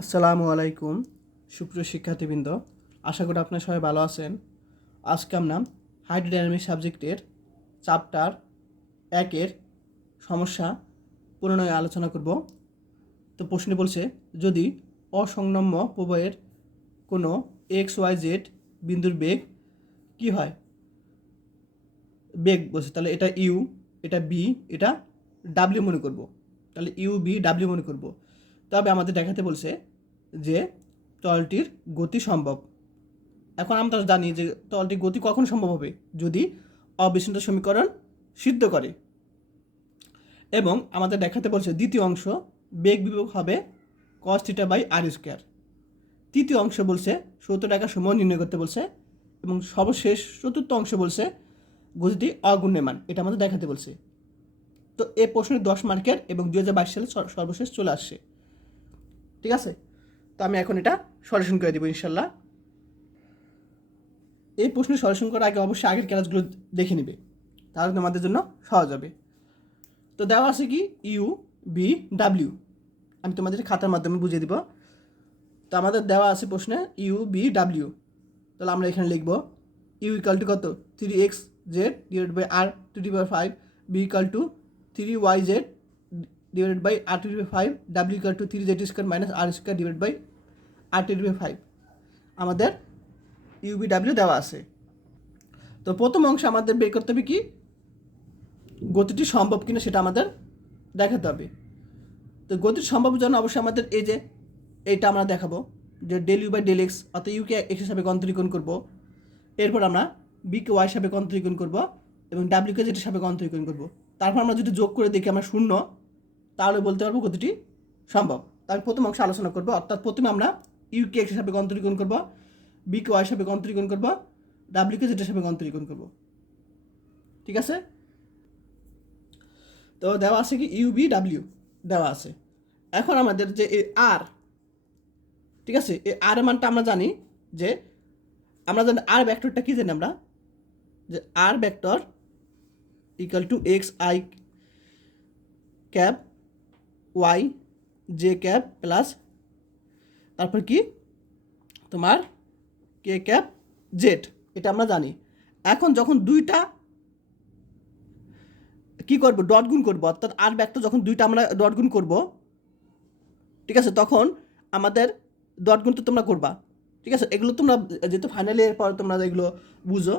আসসালামু আলাইকুম সুপ্রিয় শিক্ষার্থীবৃন্দ, আশা করি আপনারা সবাই ভালো আছেন। আজকে আমরা হাইড্রোডাইনামিক সাবজেক্টের চ্যাপ্টার 1-এর সমস্যা পুনরায় আলোচনা করব। তো প্রশ্নে বলছে, যদি অসংলগ্ন প্রবাহের কোনো XYZ বিন্দুর বেগ কি হয়? বেগ বলছে, তাহলে এটা ইউ, এটা বি, এটা ডাব্লিউ মনে করব। তাহলে ইউ বি ডাব্লিউ মনে করব। তবে আমাদের দেখাতে বলছে যে তলটির গতি সম্ভব। এখন আমরা জানি যে তলটির গতি কখন সম্ভব হবে, যদি অবিচ্ছিন্ন সমীকরণ সিদ্ধ করে। এবং আমাদের দেখাতে বলছে দ্বিতীয় অংশ বেগ বিভব হবে cos θ বাই আর স্কোয়ার। তৃতীয় অংশ বলছে সূত্রটাকার সময় নির্ণয় করতে বলছে। এবং সর্বশেষ চতুর্থ অংশ বলছে গতিটি অঘূর্ণায়মান, এটা আমাদের দেখাতে বলছে। তো এই প্রশ্নের 10 মার্কের এবং 2022 সালে সর্বশেষ চলে আসছে। ঠিক আছে, তো আমি এখন এটা সলিউশন করে দেবো ইনশাল্লাহ। এই প্রশ্নের সলিউশন করার আগে অবশ্যই আগের ক্লাসগুলো দেখে নিবে, তাহলে তোমাদের জন্য সহজ হবে। তো দেওয়া আছে কি ইউ বি ডাব্লিউ, আমি তোমাদের খাতার মাধ্যমে বুঝিয়ে দিব। তো আমাদের দেওয়া আছে প্রশ্নে ইউ বি ডাব্লিউ, তাহলে আমরা এখানে লিখব ইউ ইকাল টু কত 3x z divide by r to the power 5, b equal to 3y z divide by r to the power 5, ডাব্লিউ equal to 3z square minus r square divide by r to the power 5। আমাদের ইউবিডাব্লিউ দেওয়া আছে। তো প্রথম অংশে আমাদের বের করতে হবে কি গতিটি সম্ভব কিনা সেটা আমাদের দেখাতে হবে। তো গতির সম্ভব জন্য অবশ্যই আমাদের এই যে এইটা আমরা দেখাবো যে del u by del x, অর্থাৎ ইউকে এক্স হিসাবে অন্তরীকরণ করবো। এরপর আমরা বিকে ওয়াই হিসাবে অন্তরীকরণ করবো এবং ডাব্লিউকে যেটা হিসাবে অন্তরীকরণ করবো। তারপর আমরা যদি যোগ করে দেখি আমরা শূন্য, তাহলে বলতে পারবো গতিটি সম্ভব। তাহলে প্রথম অংশ আলোচনা করবো, অর্থাৎ প্রথমে আমরা ইউকে এক্স হিসাবে অন্তরীকরণ করবো, বিকে ওয়াই হিসাবে অন্তরীকরণ করবো, ডাব্লিউকে যেটা হিসাবে অন্তরীকরণ করবো। ঠিক আছে, তো দেওয়া আছে কি ইউ বি ডাব্লিউ দেওয়া আছে। এখন আমাদের যে এই আর, ঠিক আছে, এই আর এর মানটা আমরা জানি যে আমরা জানি আর ভেক্টরটা কি জানি আমরা, যে r vector equal to x i cap y j cap plus তারপর কি তোমার কে ক্যাপ জেড, এটা আমরা জানি। এখন যখন দুইটা কি করব ডট গুণ করবো, অর্থাৎ আর ভেক্টর যখন দুইটা আমরা ডট গুণ করবো, ঠিক আছে, তখন আমাদের ডট গুণ তো তোমরা করবা। ঠিক আছে, এগুলো তোমরা যেহেতু ফাইনালি এর পর তোমরা এগুলো বুঝো।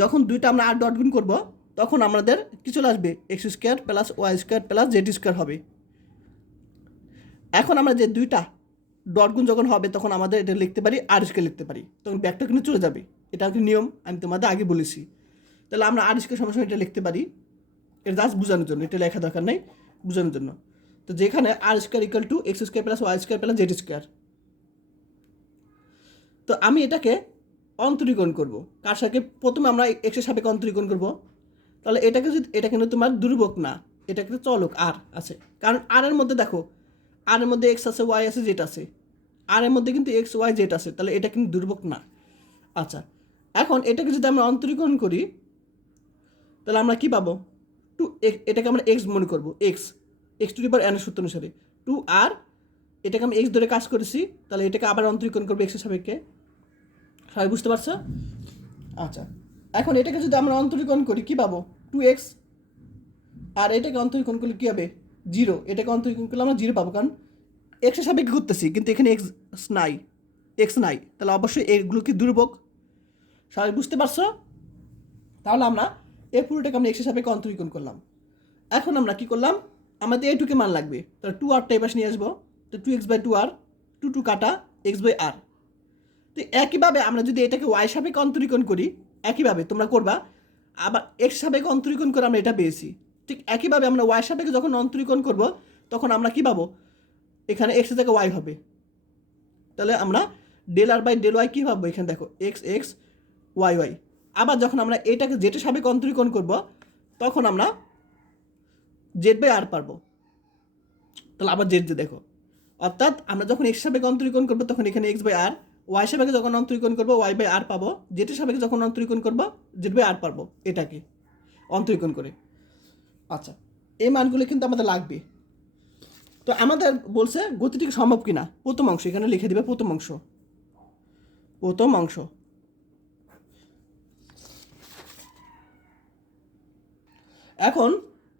যখন দুইটা আমরা আর ডট গুণ করবো, তখন আমাদের কি চলে আসবে x square plus y square plus z square হবে। এখন আমরা যে দুইটা ডট গুণ যখন হবে তখন আমাদের এটা লিখতে পারি আর স্কোয়ার লিখতে পারি, তখন ব্যাকটা কিন্তু চলে যাবে। এটা কি নিয়ম আমি তোমাদের আগে বলেছি। তাহলে আমরা আর স্কোয়ার সময় এটা লিখতে পারি, এটা জাস্ট বোঝানোর জন্য, এটা লেখা দরকার নেই, বোঝানোর জন্য। তো যেখানে r square equal to x square plus y square plus z square. তো আমি এটাকে অন্তরীকরণ করব, কার সাথে প্রথমে আমরা এক্সের সাপেক্ষে অন্তরীকরণ করব। তাহলে এটাকে যদি, এটা কিন্তু তোমার দুর্বক না, এটা কিন্তু চলক আর আছে। কারণ আর এর মধ্যে দেখো, আর এর মধ্যে এক্স আছে ওয়াই আছে জেড আছে, আর এর মধ্যে কিন্তু এক্স ওয়াই জেড আছে, তাহলে এটা কিন্তু দুর্বক না। আচ্ছা, এখন এটাকে যদি আমরা অন্তরীকরণ করি তাহলে আমরা কি পাবো, টু এটাকে আমরা এক্স মনে করব, x x two the power N এর সূত্র অনুসারে টু আর, এটাকে আমি এক্স ধরে কাজ করেছি, তাহলে এটাকে আবার অন্তরীকরণ করবো এক্সের সাপেক্ষে। সবাই বুঝতে পারছো? আচ্ছা, এখন এটাকে যদি আমরা অন্তরীকরণ করি কি পাবো, টু এক্স, আর এটাকে অন্তরীকরণ করলে কী হবে জিরো, এটাকে অন্তরীকরণ করলে আমরা জিরো পাবো, কারণ এক্সের সাপেক্ষে ঘুরতেছি কিন্তু এখানে এক্স নাই, এক্স নাই, তাহলে অবশ্যই এগুলো কি দুর্বক। সবাই বুঝতে পারছো? তাহলে আমরা এই পুরোটাকে আমরা এক্সের সাপেক্ষে অন্তরীকরণ করলাম। এখন আমরা কি করলাম, আমাদের এইটুকে মান লাগবে, তাহলে টু আরটা এবার নিয়ে আসবো। তো two x by two r, two two কাটা এক্স বাই আর। তো একইভাবে আমরা যদি এটাকে ওয়াই সাপেক্ষে অন্তরীকরণ করি, একইভাবে তোমরা করবা, আবার এক্স সাপেক্ষে অন্তরীকরণ করে আমরা এটা পেয়েছি। ঠিক একইভাবে আমরা ওয়াই সাপেক্ষে যখন অন্তরীকরণ করব তখন আমরা কি পাবো, এখানে এক্সের জায়গায় ওয়াই হবে। তাহলে আমরা del r by del y কী পাবো, এখানে দেখো এক্স এক্স ওয়াই ওয়াই। আবার যখন আমরা এটাকে জেটের সাপেক্ষে অন্তরীকরণ করব তখন আমরা জেড বাই আর পারবো। তাহলে আবার জেড যে দেখো, অর্থাৎ আমরা যখন এক্স সাপেক্ষে অন্তরীকরণ করবো তখন এখানে এক্স বাই আর, ওয়াই সাপেক্ষে যখন অন্তরীকরণ করবো ওয়াই বাই আর পাবো, জেটের সাপেক্ষে যখন অন্তরীকরণ করবো জেড বাই আর পারবো, এটাকে অন্তরীকরণ করে। আচ্ছা, এই মানগুলো কিন্তু আমাদের লাগবে। তো আমাদের বলছে গতিটি সম্ভব কিনা, প্রথম অংশ এখানে লিখে দিবে, প্রথম অংশ। এখন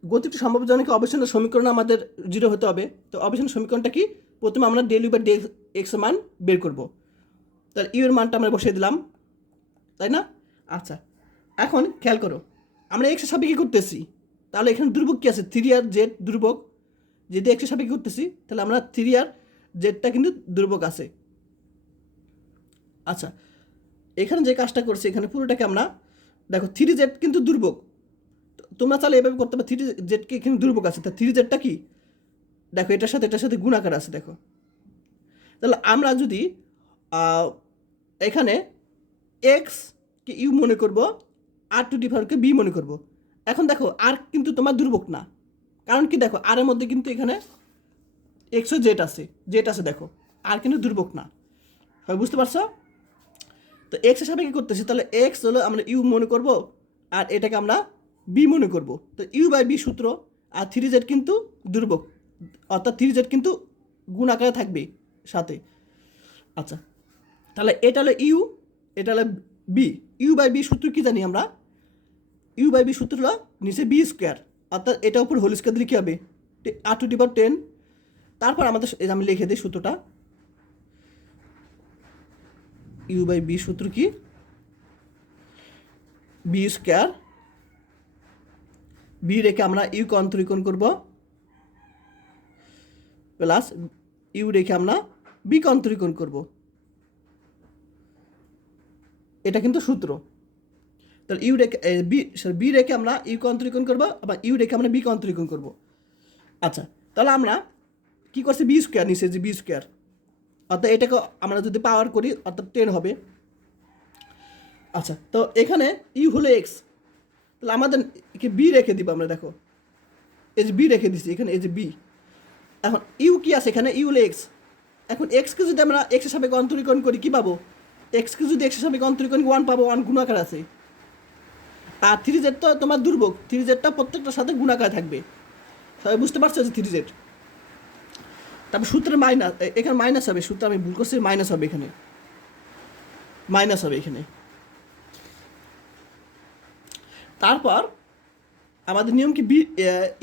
গতিটি সম্ভবজনক অবস্থানের সমীকরণ আমাদের জিরো হতে হবে। তো অবস্থানের সমীকরণটা কি, প্রথমে আমরা del u by del x এর মান বের করব। তাহলে ইউ এর মানটা আমরা বসিয়ে দিলাম, তাই না? আচ্ছা, এখন খেয়াল করো, আমরা এক্সের সাপেক্ষে করতেছি, তাহলে এখানে ধ্রুবক কী আছে, 3 আর জেড ধ্রুবক। যদি এক্সের সাপেক্ষে করতেছি তাহলে আমরা 3 আর জেডটা কিন্তু ধ্রুবক আছে। আচ্ছা, এখানে যে কাজটা করছি, এখানে পুরোটাকে আমরা দেখো 3 জেড কিন্তু ধ্রুবক, তোমরা চাইলে এভাবে করতে পারো, 3 জেডকে এখানে ধ্রুবক আছে, তা 3 জেডটা কি, দেখো এটার সাথে গুণাকার আছে, দেখো। তাহলে আমরা যদি এখানে এক্সকে ইউ মনে করব, আর টু ডি পাওয়ারকে বি মনে করব। এখন দেখো আর কিন্তু তোমার ধ্রুবক না, কারণ কি দেখো আর এর মধ্যে কিন্তু এখানে এক্স ও জেড আছে, দেখো আর কিন্তু ধ্রুবক না, হয় বুঝতে পারছো? তো এক্সের সাপেক্ষে করতেছি, তাহলে এক্স হলো আমরা ইউ মনে করব, আর এটাকে আমরা বি মনে করব। তো ইউ বাই বি সূত্র, আর 3 জেড কিন্তু ধ্রুবক, অর্থাৎ 3 জেড কিন্তু গুণ আকারে থাকবে সাথে। আচ্ছা, তাহলে এটা হলো ইউ, এটা হলো বি। ইউ বাই বি সূত্র কি জানি আমরা, ইউ বাই বি সূত্র হলো নিচে বি স্কোয়ার, অর্থাৎ এটা উপর হোল স্কোয়ার দিলে কী হবে, আর টু দি পাওয়ার 10। তারপর আমাদের আমি লিখে দিই সূত্রটা, ইউ বাই বি সূত্র কি, বি স্কোয়ার, বি রেখে আমরা ইউকে অন্তরীকরণ করব, প্লাস ইউ রেখে আমরা বিকে অন্তরীকরণ করব। এটা কিন্তু সূত্র। তাহলে ইউ রেখে বি রেখে আমরা ইউকে অন্তরীকরণ করবো, আবার ইউ রেখে আমরা বিকে অন্তরীকরণ করব। আচ্ছা, তাহলে আমরা কী করছি, বি স্কোয়ার নিচে যে বি স্কোয়ার, অর্থাৎ এটাকে আমরা যদি পাওয়ার করি অর্থাৎ 10 হবে। আচ্ছা, তো এখানে ইউ হলো এক্স, তাহলে আমাদের বি রেখে দিব আমরা, দেখো এই যে বি রেখে দিচ্ছি এখানে, এই যে বি। এখন ইউ কি আছে এখানে, ইউ হলো এক্স। এখন এক্সকে যদি আমরা এক্সের সাপেক্ষে অন্তরীকরণ করি কী পাবো, এক্সকে যদি এক্সের সাপেক্ষে অন্তরীকরণ 1 পাবো, 1 গুণাকার আছে। আর 3 জেড তো তোমার দুর্ভোগ, 3 জেডটা প্রত্যেকটার সাথে গুণাকার থাকবে, সবাই বুঝতে পারছো যে 3 জেড। তারপর সূত্রের মাইনাস, এখানে মাইনাস হবে, সূত্র আমি ভুল করছি, মাইনাস হবে এখানে, মাইনাস হবে এখানে। তারপর আমাদের নিয়ম কি, বি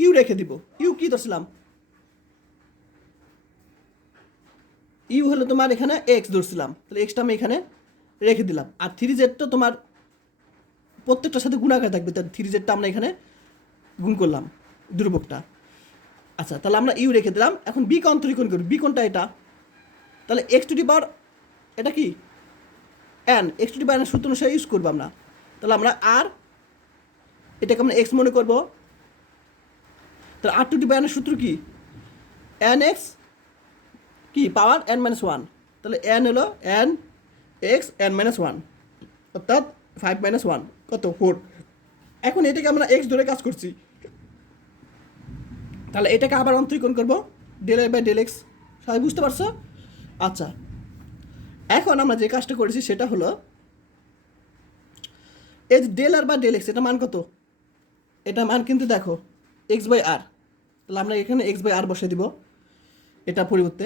ইউ রেখে দিব। ইউ কি ধরছিলাম, ইউ হলো তোমার এখানে এক্স ধরছিলাম, তাহলে এক্সটা আমি এখানে রেখে দিলাম। আর 3 জেড তো তোমার প্রত্যেকটার সাথে গুণাকার থাকবে, তাহলে 3 জেডটা আমরা এখানে গুণ করলাম ধ্রুবকটা। আচ্ছা, তাহলে আমরা ইউ রেখে দিলাম। এখন বি কে অন্তরীকরণ করি, বি কোনটা, এটা, তাহলে এক্স টু ডি পাওয়ার, এটা কি n, x to d power সূত্র অনুসারে ইউজ করবো আমরা। তাহলে আমরা আর এটাকে আমরা এক্স মনে করবো, তাহলে আর টু ডি পাওয়ার সূত্র কি, এন এক্স কি পাওয়ার এন মাইনাস 1, তাহলে এন হলো এন এক্স এন মাইনাস 1, অর্থাৎ 5 মাইনাস 1 কত, 4। এখন এটাকে আমরা এক্স ধরে কাজ করছি, তাহলে এটাকে আবার অন্তরীকরণ করবো, del i by del x, সবাই বুঝতে পারছো? আচ্ছা, এখন আমরা যে কাজটা করেছি সেটা হলো এই যে ডেল আর বা ডেল এক্স, এটা মান কত, এটা মান কিন্তু দেখো এক্স বাই আর, তাহলে আমরা এখানে এক্স বাই আর বসে দিব এটা পরিবর্তে।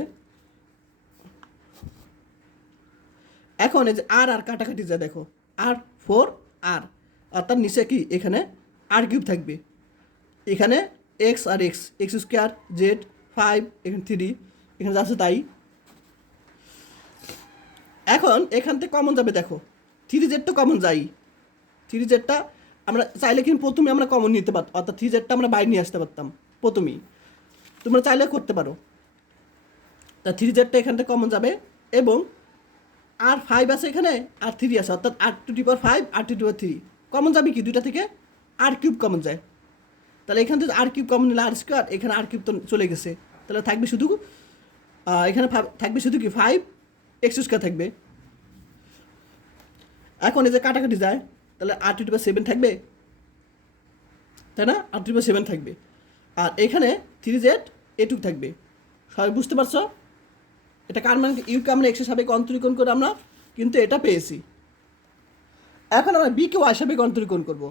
এখন এই যে আর আর কাটাকাটি যায়, দেখো আর 4 আর, আর তার নিচে কি এখানে আর কিউব থাকবে, এখানে এক্স আর এক্স, এক্স স্কোয়ার জেড 5, এখানে 3, এখানে যাচ্ছে তাই। এখন এখান থেকে কমন যাবে, দেখো 3 জেডটা কমন যাই, 3 জেডটা আমরা চাইলে কিন্তু প্রথমে আমরা কমন নিতে পারতাম, অর্থাৎ 3 জেডটা আমরা বাইরে নিয়ে আসতে পারতাম প্রথমেই, তোমরা চাইলে করতে পারো। তা 3 জেডটা এখান থেকে কমন যাবে, এবং আর 5 আছে এখানে, আর 3 আছে, অর্থাৎ r to the power 5 r to the power 3 common যাবে কি, দুইটা থেকে আর কিউব কমন যায়। তাহলে এখান থেকে আর কিউব কমন নিলে আর স্কোয়ার, এখানে আর কিউব তো চলে গেছে, তাহলে থাকবে শুধু এখানে থাকবে শুধু কি 5 এক্স স্কোয়ার থাকবে। এখন এই যে কাটাকাটি যায়, তাহলে আর টু দি পাওয়ার 7 থাকবে, তাই না, আর টু দি পাওয়ার 7 থাকবে, আর এখানে 3 জেড এটুক থাকবে, সবাই বুঝতে পারছো? এটা কার মানে, ইউকে আমরা এক্সের সাপেক্ষে অন্তরীকরণ করে আমরা কিন্তু এটা পেয়েছি। এখন আমরা বিকে ওয়াই সাপেক্ষে অন্তরীকরণ করবো,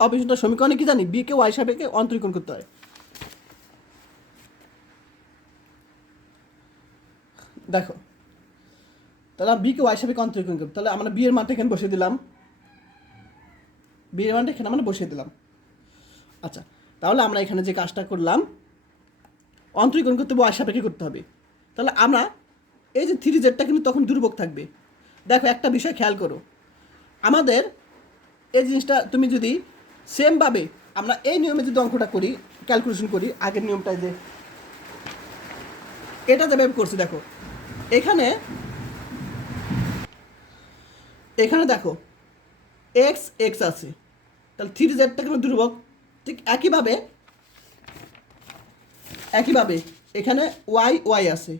অবিচ্ছিন্ন সমীকরণে কি জানি, বিকে ওয়াই সাপেক্ষে অন্তরীকরণ করতে হয়। দেখো, তাহলে বিকে ওয়াই হিসাবে অন্তরীকরণ করব। তাহলে আমরা বি এর মানটা এখানে বসিয়ে দিলাম, বি এর মানটা এখানে আমরা বসিয়ে দিলাম। আচ্ছা, তাহলে আমরা এখানে যে কাজটা করলাম, অন্তরীকরণ করতে হবে ওয়াই সাপেক্ষে করতে হবে। তাহলে আমরা এই যে 3z কিন্তু তখন দুর্ভোগ থাকবে। দেখো একটা বিষয় খেয়াল করো, আমাদের এই জিনিসটা তুমি যদি সেমভাবে আমরা এই নিয়মে যদি অঙ্কটা করি, ক্যালকুলেশন করি, আগের নিয়মটায় যে এটা যেভাবে করছি, দেখো এখানে এখানে দেখো এক্স এক্স আছে, তাহলে 3zটা কিন্তু দুর্ভোগ। ঠিক একইভাবে এখানে ওয়াই ওয়াই আছে,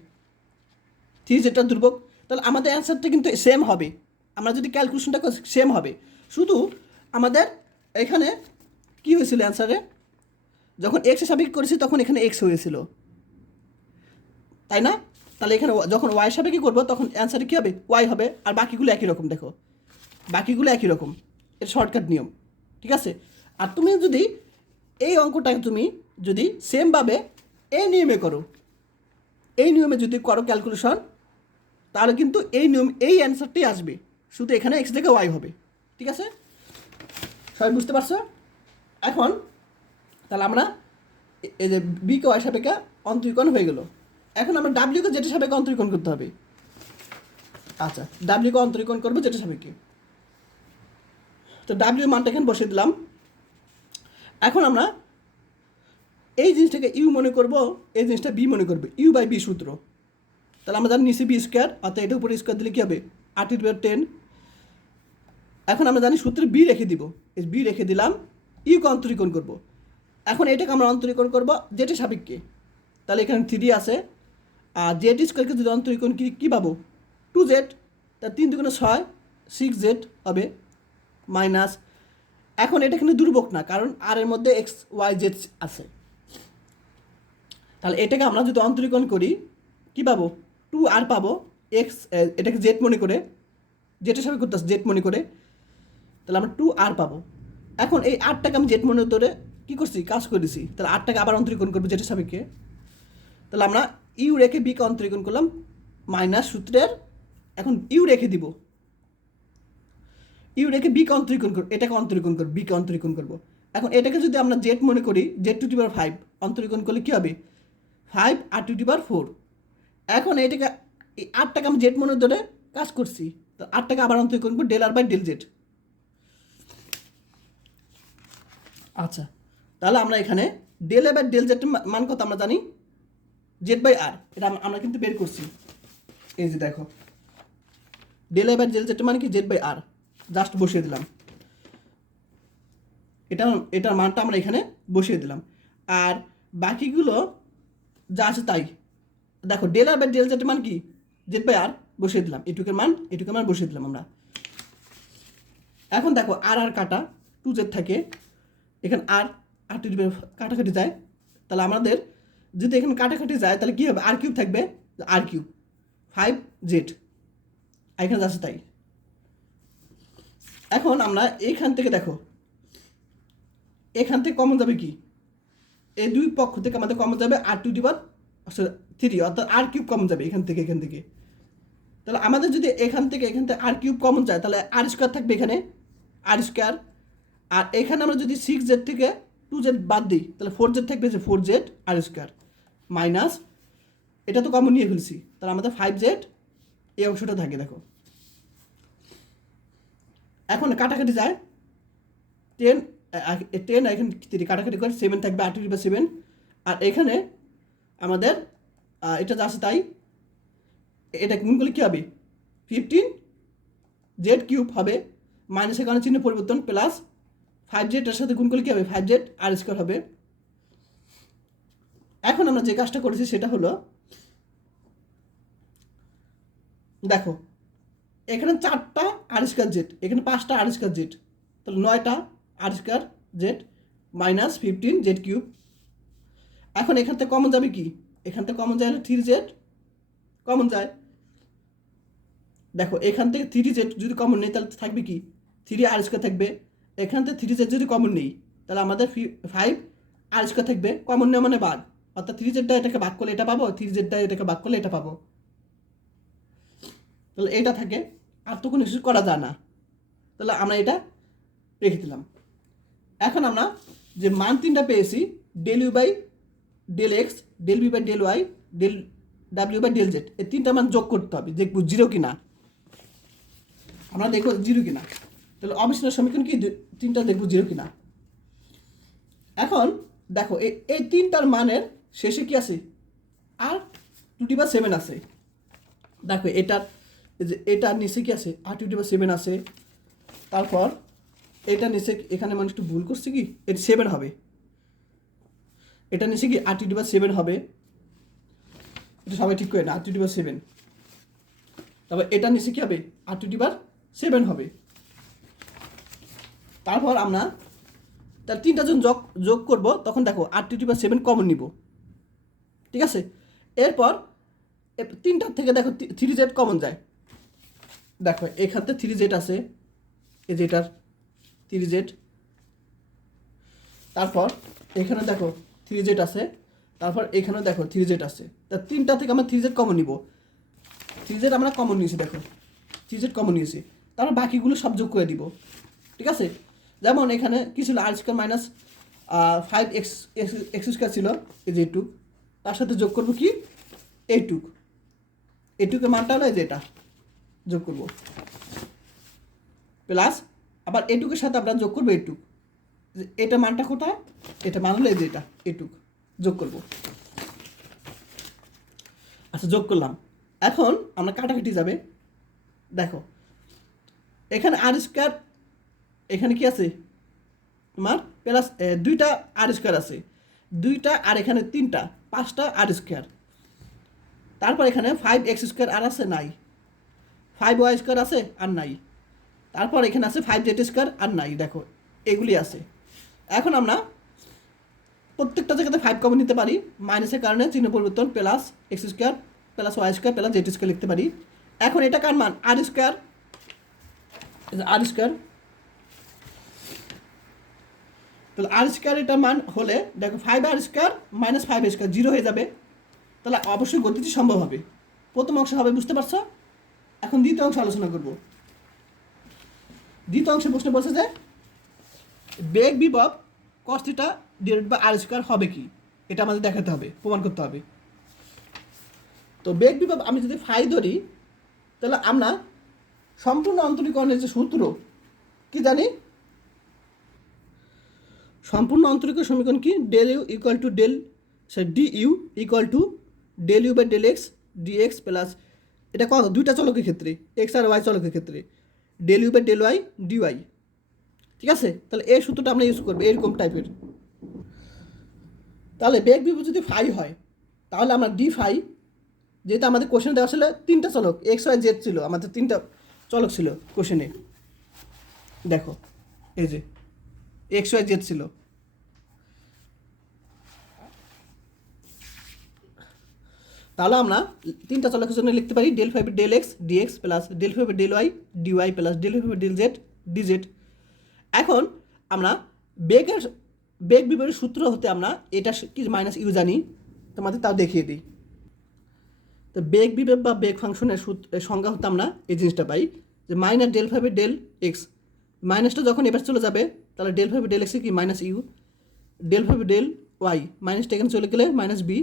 3zটা দুর্ভোগ। তাহলে আমাদের অ্যান্সারটা কিন্তু সেম হবে, আমরা যদি ক্যালকুলেশনটা সেম হবে। শুধু আমাদের এখানে কি হয়েছিল অ্যান্সারে, যখন এক্সের সাপেক্ষে করেছি তখন এখানে এক্স হয়েছিল, তাই না? তাহলে এখানে যখন ওয়াই সাপেক্ষে করবো তখন অ্যান্সারে কী হবে, ওয়াই হবে। আর বাকিগুলো একই রকম, দেখো বাকিগুলো একই রকম, এর শর্টকাট নিয়ম, ঠিক আছে? আর তুমি যদি এই অঙ্কটাকে তুমি যদি সেমভাবে এই নিয়মে করো, এই নিয়মে যদি করো ক্যালকুলেশন, তাহলে কিন্তু এই নিয়ম এই অ্যান্সারটাই আসবে, শুধু এখানে এক্স থেকে ওয়াই হবে, ঠিক আছে? সবাই বুঝতে পারছো? এখন তাহলে আমরা এই যে বিকে ওয়াই সাপেক্ষে অন্তরীকরণ হয়ে গেল। এখন আমরা ডাব্লিউকে যেটা সাপেক্ষে অন্তরীকরণ করতে হবে। আচ্ছা, ডাব্লিউকে অন্তরীকরণ করবো যেটা সাপেক্ষে, তো ডাব্লিউ মানটা এখানে বসিয়ে দিলাম। এখন আমরা এই জিনিসটাকে ইউ মনে করব, এই জিনিসটা বি মনে করবে, ইউ বাই বি সূত্র। তাহলে আমরা জানি নিচে বি স্কোয়ার, অর্থাৎ এটা উপরে স্কোয়ার দিলে কী হবে, 8/10। এখন আমরা জানি সূত্রে বি রেখে দিব, এই বি রেখে দিলাম, ইউকে অন্তরীকরণ করব। এখন এটাকে আমরা অন্তরীকরণ করব যেটা সাপেক্ষে, তাহলে এখানে 3 আছে, আর জেড স্কোয়ারকে যদি অন্তরীকরণ কী পাবো, 2z, তার 3 2 6, 6z হবে মাইনাস। এখন এটা কিন্তু দুর্ভোগ না, কারণ আর এর মধ্যে এক্স ওয়াই জেড আছে। তাহলে এটাকে আমরা যদি অন্তরীকরণ করি কী পাবো, 2r পাবো, এক্স এটাকে জেড মনে করে, জেটের সাথে করতে জেড মনে করে, তাহলে আমরা 2r পাবো। এখন এই 8টাকে আমি জেড মনে করে কী করছি, কাজ করেছি, তাহলে 8টাকে আবার অন্তরীকরণ করবো যেটার সাপেক্ষে। তাহলে আমরা ইউ রেখে বিকে অন্তরীকরণ করলাম, মাইনাস সূত্রের, এখন ইউ রেখে দিব, ইউ রেখে বিকে অন্তরীকরণ করবো, এটাকে অন্তরীকরণ করবো, বিকে অন্তরীকরণ করবো। এখন এটাকে যদি আমরা জেড মনে করি, z⁵ অন্তরীকরণ করলে কী হবে, 5r⁴। এখন এটাকে এই 8টাকে আমি জেড মনে ধরে কাজ করছি, তো 8টাকে আবার অন্তরীকরণ করবো del r by del z. আচ্ছা, তাহলে আমরা এখানে ডেল এ বাই ডেল জেডের মান কত আমরা জানি, z/r, এটা আমরা কিন্তু বের করছি। এই যে দেখো, ডেল এ বাই ডেল জেডের মানে কি, z/r, জাস্ট বসিয়ে দিলাম, এটার মানটা আমরা এখানে বসিয়ে দিলাম। আর বাকিগুলো যা আছে তাই, দেখো ডেল আর বাই ডেল জেডের মান কি, z/r বসিয়ে দিলাম, এটুকের মান বসিয়ে দিলাম আমরা। এখন দেখো আর আর কাটা, 2z থাকে, এখানে আর কাটাকাটি যায়, তাহলে আমাদের যদি এখানে কাটাকাটি যায় তাহলে কী হবে, r³ থাকবে, r³ 5z, এখানে যাচ্ছে তাই। এখন আমরা এইখান থেকে দেখো, এখান থেকে কমন যাবে কি, এই দুই পক্ষ থেকে আমাদের কমন যাবে r⁻3, অর্থাৎ r³ কমন যাবে এখান থেকে। তাহলে আমাদের যদি এখান থেকে r³ কমন যায়, তাহলে r² থাকবে এখানে, r²। আর এখানে আমরা যদি 6z থেকে 2z বাদ দিই, তাহলে 4z থাকবে, যে 4z r² মাইনাস, এটা তো কমন নিয়ে ফেলছি, তাহলে আমাদের 5z এই অংশটা থাকে। দেখো এখন কাটাকাটি যায়, 10 এখানে 3 কাটাকাটি করে 7 থাকবে, r⁻7। আর এখানে আমাদের এটা যা আছে তাই, এটা গুণ করলে কী হবে, 15z³ হবে, মাইনাসের কারণে চিহ্ন পরিবর্তন, প্লাস 5z এর সাথে গুণ করলে কী হবে, 5z r² হবে। এখন আমরা যে কাজটা করেছি সেটা হলো, দেখো এখানে 4টা r²z, এখানে 5টা r²z, তাহলে 9টা r²z মাইনাস 15z³। এখন এখান থেকে কমন যাবে কি, এখান থেকে কমন যায় 3z কমন যায়। দেখো এখান থেকে 3z যদি কমন নেই তাহলে থাকবে কি, 3r² থাকবে। এখান থেকে 3z যদি কমন নেই তাহলে আমাদের 5r² থাকবে, কমন নেওয়া মানে বাদ, অর্থাৎ 3zটা এটাকে ভাগ করলে এটা পাবো, 3zটা এটাকে ভাগ করলে এটা পাবো। তাহলে এটা থাকে, আর তো কোনো কিছু করা যায় না, তাহলে আমরা এটা রেখে দিলাম। এখন আমরা যে মান তিনটা পেয়েছি, del u by del x, del B by del y, del ডাব্লিউ বাই ডেল জেড, এই তিনটা মান যোগ করতে হবে, দেখবো জিরো কিনা, আমরা দেখবো জিরো কিনা। তাহলে অবিচ্ছিন্ন সমীকরণ কি তিনটা দেখবো জিরো কিনা। এখন দেখো এই তিনটার মানের শেষে কি আছে, আর 2^7 আছে। দেখো এটার নিচে কি আছে, r2^7 আছে। তারপর এটা নিচে, এখানে মানুষ একটু ভুল করছে, কি এটা 7 হবে, এটা নিচে কি r2^7 হবে, এটা সবাই ঠিক করে না, r2^7। তারপর এটা নিচে কি হবে, r2^7 হবে। তারপর আমরা তার তিনটা জন যোগ করব, তখন দেখো r2^7 কমন নিব, ঠিক আছে। এরপর তিনটার থেকে দেখো 3z কমন যায়, দেখো এখানতে 3z আছে, এই যেটার 3z। তারপর এখানে দেখো 3z আছে, তারপর এখানেও দেখো 3z আছে। তা তিনটা থেকে আমরা 3z কমন নিব, 3z আমরা কমন নিয়েছি, দেখো 3z কমন নিয়েছি। তারপর বাকিগুলো সব যোগ করে দিব, ঠিক আছে। যেমন এখানে কি ছিল, r² মাইনাস 5x² ছিল, এই যে এইটুক, তার সাথে যোগ করবো কি এইটুকের মানটা হলো এই যে এটা যোগ করব, প্লাস আবার এইটুকের সাথে আমরা যোগ করবো এইটুক, এটা মানটা কোথায়, এটা মান হলো এই যে এটা এইটুক যোগ করব। আচ্ছা যোগ করলাম, এখন আমরা কাটাকাটি যাবে। দেখো এখানে r², এখানে কি আছে তোমার প্লাস 2টা r² আছে, 2টা, আর এখানে 3টা, 5টা r²। তারপর এখানে 5x² আর আছে নাই, 5y² আছে আর নাই, তারপর এখানে আছে 5z² আর নাই, দেখো এগুলি আছে। এখন আমরা প্রত্যেকটা জায়গাতে 5 কমন নিতে পারি, মাইনাসের কারণে চিহ্ন পরিবর্তন, plus x² plus y² plus z² লিখতে পারি। এখন এটা কার মান, r², তাহলে r² এটা মান হলে দেখো 5r² মাইনাস 5a² 0 হয়ে যাবে, তাহলে অবশ্যই গতিটি সম্ভব হবে। প্রথম অংশ হবে, বুঝতে পারছো। এখন দ্বিতীয় অংশ আলোচনা করব। দ্বিতীয় অংশে প্রশ্ন বলছে যে বেগ বিভব cos θ ডিভাইডেড বাই r² হবে কি, এটা আমাদের দেখাতে হবে, প্রমাণ করতে হবে। তো বেগ বিভব আমি যদি ফাই ধরি, তাহলে আমরা সম্পূর্ণ অন্তরীকরণের যে সূত্র কি জানি, সম্পূর্ণ অন্তরীকরণ সমীকরণ কি, del u equal to d u equal to del u by del x dx plus, এটা কত, দুইটা চলকের ক্ষেত্রে, এক্স আর ওয়াই চলকের ক্ষেত্রে, del u by del y dy, ঠিক আছে। তাহলে এই সূত্রটা আমরা ইউজ করবো, এরকম টাইপের। তাহলে বেগ বিভব যদি ফাই হয়, তাহলে আমরা ডি ফাই, যেহেতু আমাদের কোশ্চেনে দেওয়া ছিল 3টা চলক, এক্স ওয়াই জেড ছিল, আমাদের 3টা চলক ছিল কোশ্চেনে, দেখো এই যে এক্স ওয়াই জেড ছিল। তাহলে আমরা 3টা চলকের জন্য লিখতে পারি del phi del x dx plus del phi del y dy plus del phi del z dz. এখন আমরা বেগ বিভবের সূত্র হতে আমরা এটা কি মাইনাস ইউ জানি, তোমাদের তাও দেখিয়ে দিই। তো বেগ বিভব বা বেগ ফাংশনের সংজ্ঞা হতে আমরা এই জিনিসটা পাই যে minus del phi del x, মাইনাসটা যখন এবার চলে যাবে, তাহলে ডেল ফাই ডেল এক্সে কি minus u, del phi del y মাইনাসটা এখানে চলে গেলে minus v,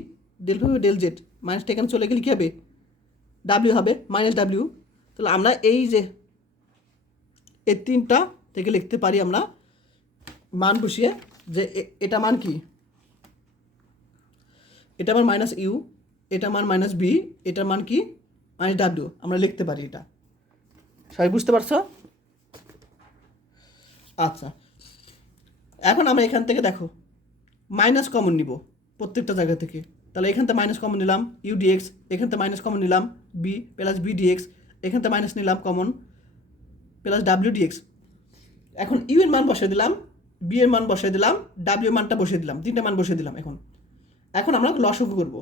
del phi del z মাইনাসটা এখানে চলে গেলে কী হবে, ডাব্লিউ হবে, মাইনাস ডাব্লিউ। তাহলে আমরা এই যে এই 3টা থেকে লিখতে পারি আমরা মান বসিয়ে, যে এটা মান কি, এটা মান মাইনাস ইউ, এটা মান মাইনাস বি, এটার মান কি মাইনাস ডাব্লিউ, আমরা লিখতে পারি এটা। সবাই বুঝতে পারছো? আচ্ছা, এখন আমরা এখান থেকে দেখো মাইনাস কমন নিব প্রত্যেকটা জায়গা থেকে। তাহলে এখান থেকে মাইনাস কমন নিলাম ইউ ডিএক্স, এখান থেকে মাইনাস কমন নিলাম বি প্লাস বি ডিএক্স, এখান থেকে মাইনাস নিলাম কমন প্লাস ডাব্লিউ ডিএক্স। এখন ইউ এর মান বসিয়ে দিলাম, বি এর মান বসিয়ে দিলাম, ডাব্লিউ এর মানটা বসিয়ে দিলাম, 3টা মান বসিয়ে দিলাম। এখন আমরা লসাগু করব।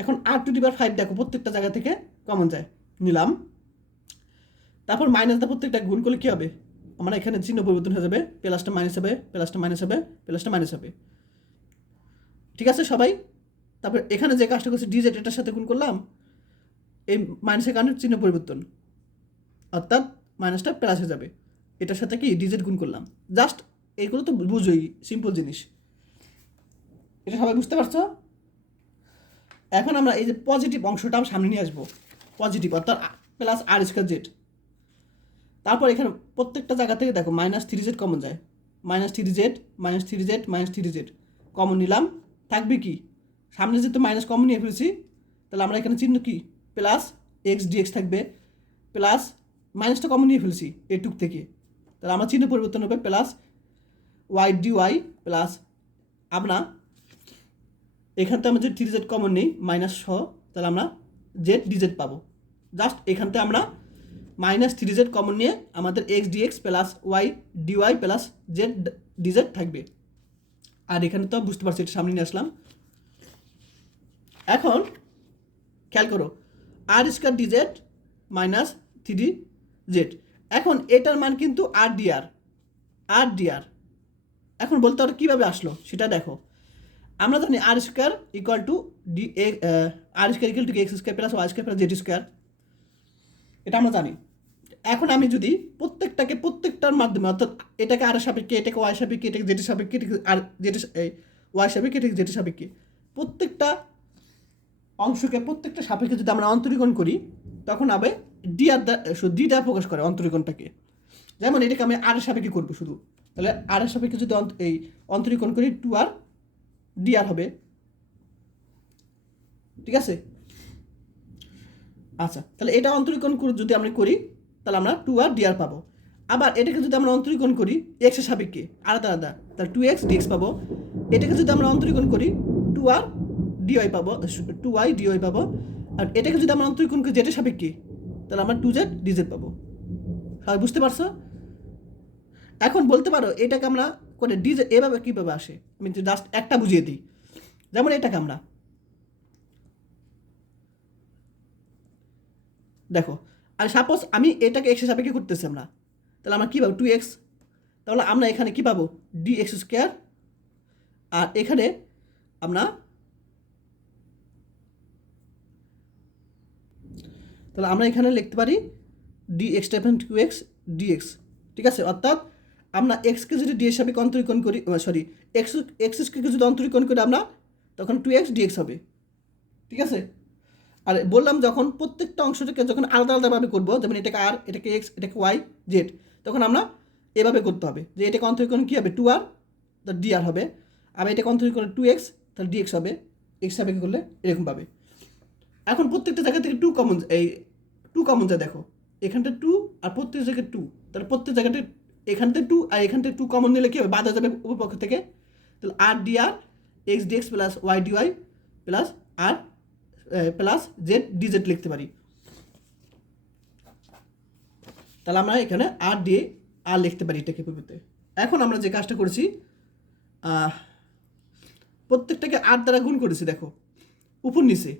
এখন r⁵ দেখো প্রত্যেকটা জায়গা থেকে কমন যায়, নিলাম। তারপর মাইনাস দা প্রত্যেকটা গুণ করলে কী হবে, আমরা এখানে চিহ্ন পরিবর্তন হয়ে যাবে, প্লাসটা মাইনাস হবে, প্লাসটা মাইনাস হবে, প্লাসটা মাইনাস হবে, ঠিক আছে সবাই। তারপর এখানে যে কাজটা করছি ডিজেড, এটার সাথে গুণ করলাম, এই মাইনাসের কারণে চিহ্ন পরিবর্তন, অর্থাৎ মাইনাসটা প্লাস হয়ে যাবে। এটার সাথে কি ডিজিট গুণ করলাম, জাস্ট এইগুলো তো বুঝোই, সিম্পল জিনিস, এটা সবাই বুঝতে পারছো। এখন আমরা এই যে পজিটিভ অংশটা সামনে নিয়ে আসবো, পজিটিভ অর্থাৎ প্লাস আর স্কোয়ার জেড। তারপর এখানে প্রত্যেকটা জায়গা থেকে দেখো -3z কমন যায়, -3z -3z -3z কমন নিলাম, থাকবে কি সামনে যেহেতু মাইনাস কমন নিয়ে ফেলেছি, তাহলে আমরা এখানে চিহ্ন কি প্লাস এক্স ডিএক্স থাকবে, প্লাস মাইনাসটা কমন নিয়ে ফেলেছি এটুক থেকে, তাহলে আমার চিহ্ন পরিবর্তন হবে plus y d y plus, আমরা এখান থেকে আমরা যে 3z কমন নেই মাইনাস সহ, তাহলে আমরা জেড ডিজেড পাবো। জাস্ট এখান থেকে আমরা -3z কমন নিয়ে আমাদের x dx plus y dy plus z d z থাকবে। আর এখানে তো বুঝতে পারছি এটা সামনে নিয়ে আসলাম। এখন খেয়াল করো আর স্কোয়ার ডিজেড -3z, এখন এটার মান কিন্তু আর ডিআর। এখন বলতে পারো কীভাবে আসলো সেটা দেখো, আমরা জানি r square equal to d r square equal to x square plus y square plus z square, এটা আমরা জানি। এখন আমি যদি প্রত্যেকটার মাধ্যমে, অর্থাৎ এটাকে আর সাপেক্ষে, এটাকে ওয়াই সাপেক্ষে, এটাকে জেড সাপেক্ষে, এটাকে আর জেড ওয়াই সাপেক্ষে, এটাকে জেড সাপেক্ষে, প্রত্যেকটা অংশকে প্রত্যেকটা সাপেক্ষে যদি আমরা অন্তরীকরণ করি, তখন হবে ডি দ্বারা প্রকাশ করে অন্তরীকরণটাকে। যেমন এটাকে আমি আর সাপেক্ষে করবো শুধু, তাহলে আর সাপেক্ষে যদি এই অন্তরীকরণ করি 2r dr হবে, ঠিক আছে। আচ্ছা, তাহলে এটা অন্তরীকরণ যদি আমরা করি তাহলে আমরা 2r dr পাবো। আবার এটাকে যদি আমরা অন্তরীকরণ করি এক্সের সাপেক্ষে আলাদা, তাহলে 2x dx পাবো। এটাকে যদি আমরা অন্তরীকরণ করি 2r dy পাবো, 2y dy পাবো। আর এটাকে যদি আমরা অন্তরীকরণ করি জেটের সাপেক্ষে, তাহলে আমরা 2z dz পাবো। সবাই বুঝতে পারছো? এখন বলতে পারো এটাকে আমরা করে ডিজ এভাবে কীভাবে আসে, আমি জাস্ট একটা বুঝিয়ে দিই। যেমন এটাকে আমরা দেখো, আর সাপোজ আমি এটাকে এক্সের সাপেক্ষে করতেছি আমরা, তাহলে আমরা কী পাবো 2x, তাহলে আমরা এখানে কী পাবো dx স্কোয়ার, আর এখানে আমরা তাহলে আমরা এখানে লিখতে পারি dx টাইপেন 2x dx, ঠিক আছে। অর্থাৎ আমরা এক্সকে যদি ডি এর সাপেক্ষে অন্তরীকরণ করি, সরি এক্সকে যদি অন্তরীকরণ করি আমরা, তখন 2x dx হবে, ঠিক আছে। আর বললাম যখন প্রত্যেকটা অংশটাকে যখন আলাদা আলাদাভাবে করবো, যেমন এটাকে আর, এটাকে এক্স, এটাকে ওয়াই জেড, তখন আমরা এভাবে করতে হবে যে এটাকে অন্তরীকরণ কী হবে 2r, তার dr হবে। আবার এটাকে অন্তরীকরণ 2x, তাহলে dx হবে, এক্স সাপেক্ষে করলে এরকম পাবে। এখন প্রত্যেকটা জায়গা থেকে 2 কমন যায়, দেখো এখানটা 2 আর প্রত্যেক জায়গায় 2, তাহলে প্রত্যেক জায়গাতে এখানতে 2 আর এখানতে 2 কমন নিলে কী হবে, বাদ হয়ে যাবে উপপক্ষ থেকে, তাহলে r dr x dx plus y dy plus r plus z dz লিখতে পারি। তাহলে আমরা এখানে আর দিয়ে আর লিখতে পারি এটাকে পরিবর্তে। এখন আমরা যে কাজটা করেছি, প্রত্যেকটাকে আর দ্বারা গুণ করেছি, দেখো উপর নিচে,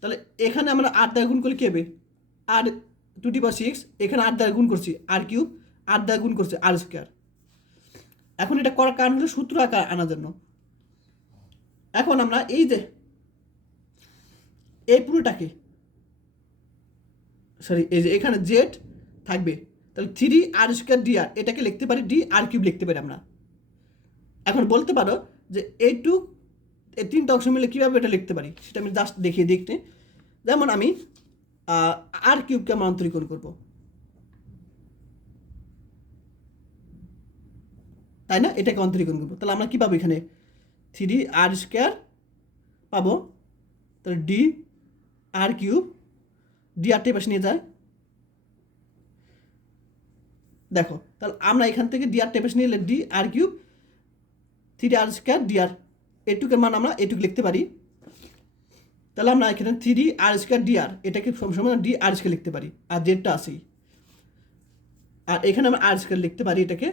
তাহলে এখানে আমরা আর দ্বারা গুণ করলে কী হবে আর 2^6, এখানে আর দ্বারা গুণ করছি আর কিউব, আর দ্বারা গুণ করছি আর স্কোয়ার। এখন এটা করার কারণ হলো সূত্র আকার আনার জন্য। এখন আমরা এই যে এই পুরোটাকে, সরি এই যে এখানে জেড থাকবে, তাহলে 3r² dr, এটাকে লিখতে পারি ডি আর কিউব লিখতে পারি আমরা। এখন বলতে পারো যে এই তিনটা অংশ মিলে কীভাবে এটা লিখতে পারি, সেটা আমি জাস্ট দেখিয়ে দেখতে। যেমন আমি আর কিউবকে আমরা অন্তরীকরণ করবো, তাই না, এটাকে অন্তরীকরণ করবো, তাহলে আমরা কী পাবো এখানে 3r² পাবো, তাহলে ডি আর কিউব, ডি আরটা পাশে নিয়ে যায়, দেখো তাহলে আমরা এখান থেকে ডি আরটা পাশে নিয়ে ডি আর কিউব 3r² dr, এটুকের মান আমরা এটুকু লিখতে পারি। তাহলে আমরা এখানে 3r² dr এটাকে সবসময় ডি আর স্কোয়ার লিখতে পারি, আর জেডটা আসেই, আর এখানে আমরা আর স্কোয়ার লিখতে পারি, এটাকে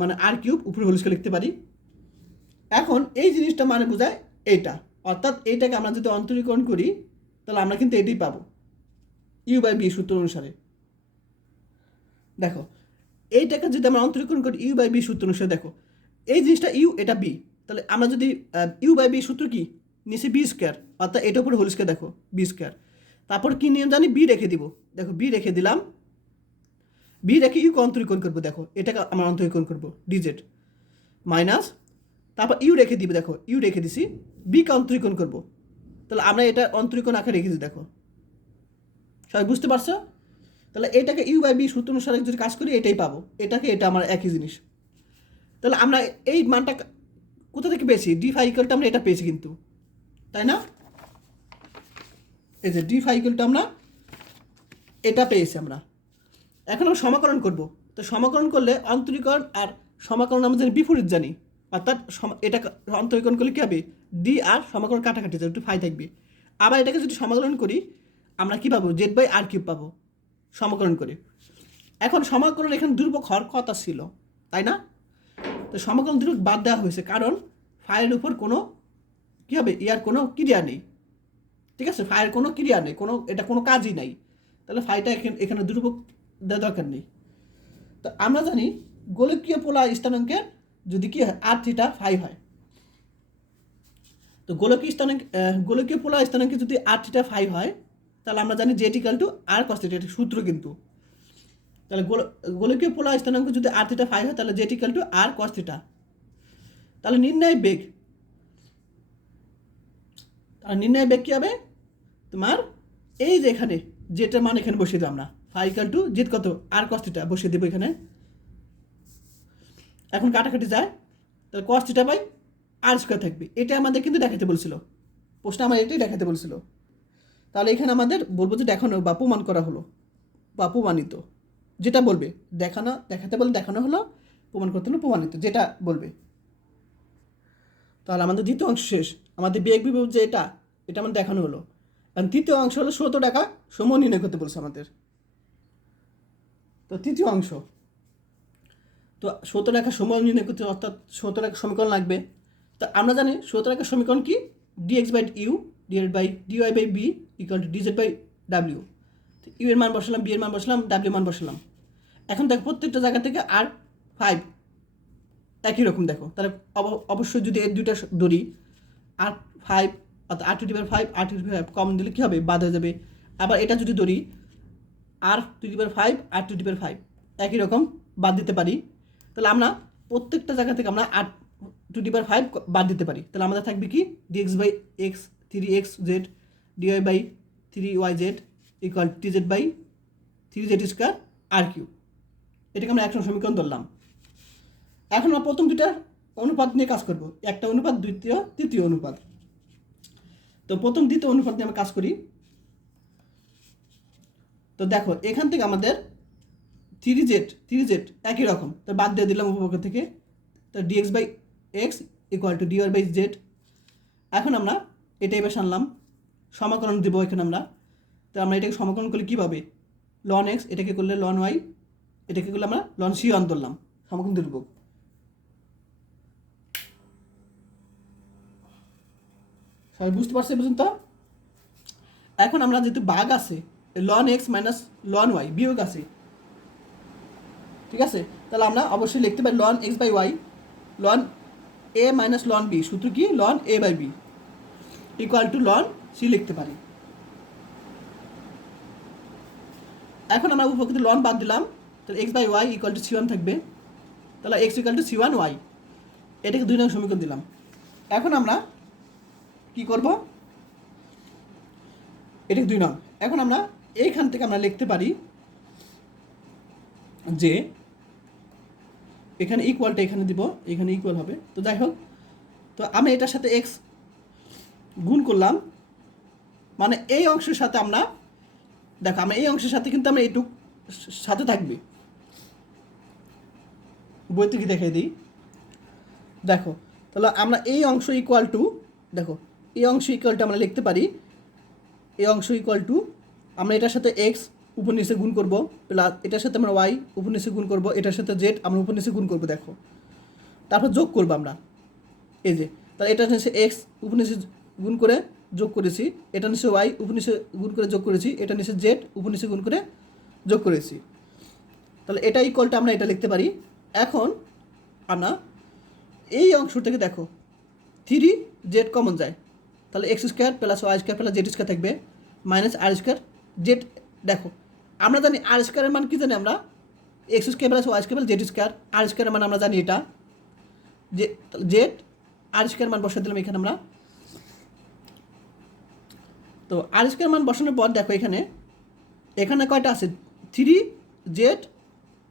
মানে আর কিউব উপরে হোল স্কোয়ার লিখতে পারি। এখন এই জিনিসটা মানে বোঝায় এইটা, অর্থাৎ এইটাকে আমরা যদি অন্তরীকরণ করি তাহলে আমরা কিন্তু এটাই পাবো u/b সূত্র অনুসারে। দেখো এইটাকে যদি আমরা অন্তরীকরণ করি u/b সূত্র অনুসারে, দেখো এই জিনিসটা ইউ, এটা বি, তাহলে আমরা যদি u/b সূত্র কি নিচে বি স্কোয়ার, অর্থাৎ এটার উপরে হোল স্কোয়ার, দেখো বি স্কোয়ার, তারপর কি নিয়ম জানি, বি রেখে দিব। দেখো বি রেখে দিলাম, বি রেখে ইউকে অন্তরীকরণ করবো। দেখো এটাকে আমরা অন্তরীকরণ করবো ডিজেড মাইনাস, তারপর ইউ রেখে দিব। দেখো ইউ রেখে দিছি, বিকে অন্তরীকরণ করবো। তাহলে আমরা এটা অন্তরীকরণ আকারে রেখেছি। দেখো সবাই বুঝতে পারছো? তাহলে এটাকে ইউ বাই বি সূত্র অনুসারে যদি কাজ করি এটাই পাবো, এটাকে এটা আমার একই জিনিস। তাহলে আমরা এই মানটা কোথা থেকে পেয়েছি? ডি ফাই ইকুয়ালটা আমরা এটা পেয়েছি কিন্তু, তাই না? এই যে ডি ফাই ইকুয়ালটা আমরা এটা পেয়েছি আমরা। এখন আমরা সমাকলন করব। তো সমাকলন করলে অন্তরীকরণ আর সমাকলন আমরা জানি বিপরীত জানি, অর্থাৎ এটা অন্তরীকরণ করলে কী হবে, ডি আর সমাকলন কাটাকাটি যাবে, একটু ফাই থাকবে। আবার এটাকে যদি সমাকলন করি আমরা কী পাবো, জেড বাই আর কিউব পাবো সমাকলন করে। এখন সমাকলন এখানে দুর্ভোগ হওয়ার কথা ছিল, তাই না? তো সমাকলন দুর্ভোগ বাদ দেওয়া হয়েছে, কারণ ফাইয়ের উপর কোনো কী হবে, ইয়ার কোনো ক্রিয়া নেই। ঠিক আছে, ফাইয়ের কোনো ক্রিয়া নেই, এটা কোনো কাজই নাই। তাহলে ফাইটা এখানে দুর্ভোগ দেওয়ার দরকার নেই। তো আমরা জানি গোলকীয় পোলার স্থানাঙ্কের যদি কি হয়, আর থিটা ফাই হয়। তো গোলকীয় পোলার স্থানাঙ্কে যদি আর থিটা ফাই হয়, তাহলে আমরা জানি z equal to r cos theta, এটা সূত্র কিন্তু। তাহলে গোলকীয় পোলার স্থানাঙ্ক যদি আর থিটা ফাই হয়, তাহলে z equal to r cos theta. তাহলে নির্ণয় বেগ কী হবে তোমার, এই যে এখানে জেটার মান এখানে বসিয়ে দেবো আমরা, ফাই ইকুয়াল টু জেড কত, আর কস থিটা বসিয়ে দেবো এখানে। এখন কাটাকাটি যায়, তাহলে cos theta by r square থাকবে। এটা আমাদের কিন্তু দেখাতে বলছিল, প্রশ্ন আমার এটাই দেখাতে বলছিল। তাহলে এখানে আমাদের বলবো যে দেখানো বা প্রমাণ করা হলো বা প্রমাণিত, যেটা বলবে। দেখাতে বলে দেখানো হলো, প্রমাণ করতে হলো প্রমাণিত, যেটা বলবে। তাহলে আমাদের দ্বিতীয় অংশ শেষ। আমাদের বেগ বিভব যে এটা আমাদের দেখানো হলো। কারণ তৃতীয় অংশ হলো 17 টাকা সময় নির্ণয় করতে বলছে আমাদের। তো তৃতীয় অংশ, তো 17 টাকা সময় নির্ণয় করতে, অর্থাৎ 17 টাকা সমীকরণ লাগবে। তো আমরা জানি 17 টাকার সমীকরণ কি, d x by u divide by d y by B equal to d z by ডাব্লিউ। ইউ এর মান বসালাম, বি এর মান বসালাম, ডাব্লিউ মান বসালাম। এখন দেখো প্রত্যেকটা জায়গা থেকে আর 5 একই রকম। দেখো তাহলে অবশ্যই যদি এর দুইটা ধরি, আর 5 অর্থাৎ r to the power 5, r to the power 5 common দিলে কী হবে, বাদ হয়ে যাবে। আবার এটা যদি ধরি আর to the power 5, r to the power 5 একই রকম বাদ দিতে পারি। তাহলে আমরা প্রত্যেকটা জায়গা থেকে আমরা আর টু দি পাওয়ার 5 বাদ দিতে পারি। তাহলে আমাদের থাকবে কি, d x by x 3x z d y by 3y z equal t z by 3z square r q. এটাকে আমরা একশো সমীকরণ ধরলাম। এখন আমরা প্রথম দুইটা অনুপাত নিয়ে কাজ করব, একটা অনুপাত, তৃতীয় অনুপাত। তো প্রথম দ্বিতীয় অনুপাত নিয়ে আমরা কাজ করি। তো দেখো এখান থেকে আমাদের 3z একই রকম, তো বাদ দিয়ে দিলাম উপপক্ষ থেকে। তো d x by x equal to d y by z. এখন আমরা এটাই বেশ আনলাম, সমাকলন দেবো এখানে আমরা। তো আমরা এটাকে সমাকলন করলে কী পাবে, লন এক্স, এটাকে করলে লন ওয়াই, এটাকে করলে আমরা লন সি ওয়ান ধরলাম, সমাকলন দেব। সবাই বুঝতে পারছে পর্যন্ত? এখন আমরা যেহেতু ভাগ আছে, ln x minus ln y বিয়োগ আছে, ঠিক আছে? তাহলে আমরা অবশ্যই লিখতে পারি ln x by y ln a minus ln b, সূত্র কি, ln a by B equal to ln c লিখতে পারি। এখন আমরা উপকৃত লন বাদ দিলাম, তাহলে x by y equal to c one থাকবে। তাহলে x equal to c one y, এটাকে 2 নং সমীকরণ দিলাম। এখন আমরা কি করব, এটাকে 2 নং। এখন আমরা এইখান থেকে আমরা লিখতে পারি যে এখানে ইকুয়ালটা এখানে দিব, এখানে ইকুয়াল হবে। তো যাই হোক, তো আমি এটার সাথে এক্স গুণ করলাম, মানে এই অংশের সাথে আমরা, দেখো আমরা এই অংশের সাথে কিন্তু আমরা এইটুক সাথে থাকবে, বই থেকে দেখাই দিই। দেখো তাহলে আমরা এই অংশ ইকুয়াল টু, দেখো এই অংশ ইকুয়াল টু আমরা লিখতে পারি, এই অংশ ইকুয়াল টু আমরা এটার সাথে এক্স উপর নিচে গুণ করব, প্লাস এটার সাথে আমরা ওয়াই উপর নিচে গুণ করব, এটার সাথে জেড আমরা উপর নিচে গুণ করব। দেখো তারপর যোগ করবো আমরা, এই যে তাহলে এটার নিচে এক্স উপর নিচে গুণ করে যোগ করেছি, এটা নিচে ওয়াই উপর নিচে গুণ করে যোগ করেছি, এটা নিচে জেড উপর নিচে গুণ করে যোগ করেছি। তাহলে এটা ইকুয়ালটা আমরা এটা লিখতে পারি। এখন আমরা এই অংশ থেকে দেখো 3z কমন যায়, তাহলে x square plus y square plus z square থাকবে মাইনাস আর স্কোয়ার জেড। দেখো আমরা জানি আর স্কোয়ারের মান কী জানি আমরা, x square plus y square z square. আর স্কোয়ারের মান আমরা জানি এটা জেড, আর স্কোয়ার মান বসে দিলাম এখানে আমরা। তো আর স্কোয়ার মান বসানোর পর দেখো এখানে কয়টা আছে, 3 z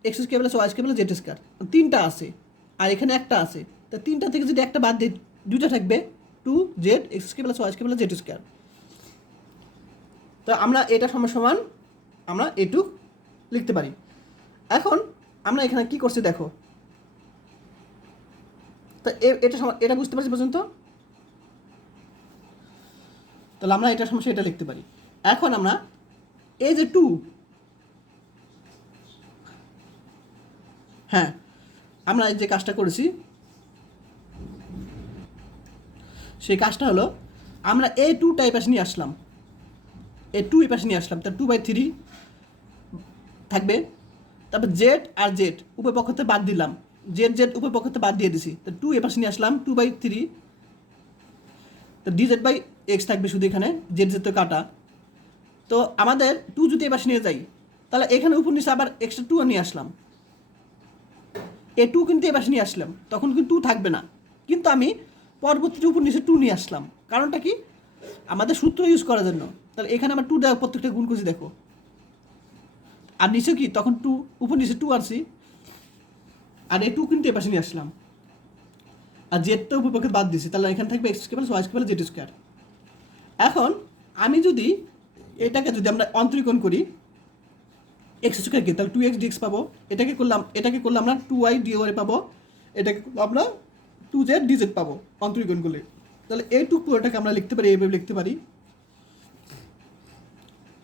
x square plus y square plus z square, 3টা আছে, আর এখানে একটা আছে। তো 3টা থেকে যদি একটা বাদ দিই 2টা থাকবে, 2 z x square plus y square plus z square. তো আমরা এটা সমান আমরা এটুক লিখতে পারি। এখন আমরা এখানে কি করছি দেখো, তো এটা বুঝতে পারছি পর্যন্ত। তাহলে আমরা এটা সমস্যা এটা লিখতে পারি। এখন আমরা এই যে 2, হ্যাঁ আমরা এই যে কাজটা করেছি সেই কাজটা হলো আমরা এই 2টা এই পাশে নিয়ে আসলাম, এই 2 এই পাশে নিয়ে আসলাম, তার 2/3 থাকবে। তারপর জেড আর জেড উভয় পক্ষতে বাদ দিলাম, জেড উভয় পক্ষতে বাদ দিয়ে দিছি, তো 2 এই পাশে নিয়ে আসলাম, 2/3। তো ডিজেড বাই এক্স থাকবে শুধু, এখানে জেড তো কাটা। তো আমাদের 2 যদি এ পাশে নিয়ে যাই তাহলে এখানে উপর নিচে আবার এক্সট্রা 2 নিয়ে আসলাম, এই 2 কিন্তু এ পাশে নিয়ে আসলাম, তখন কিন্তু 2 থাকবে না, কিন্তু আমি পরবর্তীতে উপর নিচে 2 নিয়ে আসলাম। কারণটা কি, আমাদের সূত্র ইউজ করার জন্য। তাহলে এখানে আমার 2 দেওয়া প্রত্যেকটা গুণ করছি দেখো, আর নিচে কি তখন 2 উপর নিচে 2 আসছি, আর এই 2 কিন্তু এ পাশে নিয়ে আসলাম, আর জেডটা উপর পক্ষে বাদ দিছি, তাহলে এখানে থাকবে x square plus y square z square. এখন আমি যদি এটাকে যদি আমরা অন্তরীকরণ করি এক্স স্কোয়ারকে, তাহলে 2x dx পাবো। এটাকে করলে আমরা 2y dy পাবো, এটাকে আমরা 2z dz পাবো অন্তরীকরণ করলে। তাহলে এইটুকু পুরোটাকে আমরা লিখতে পারি, এইভাবে লিখতে পারি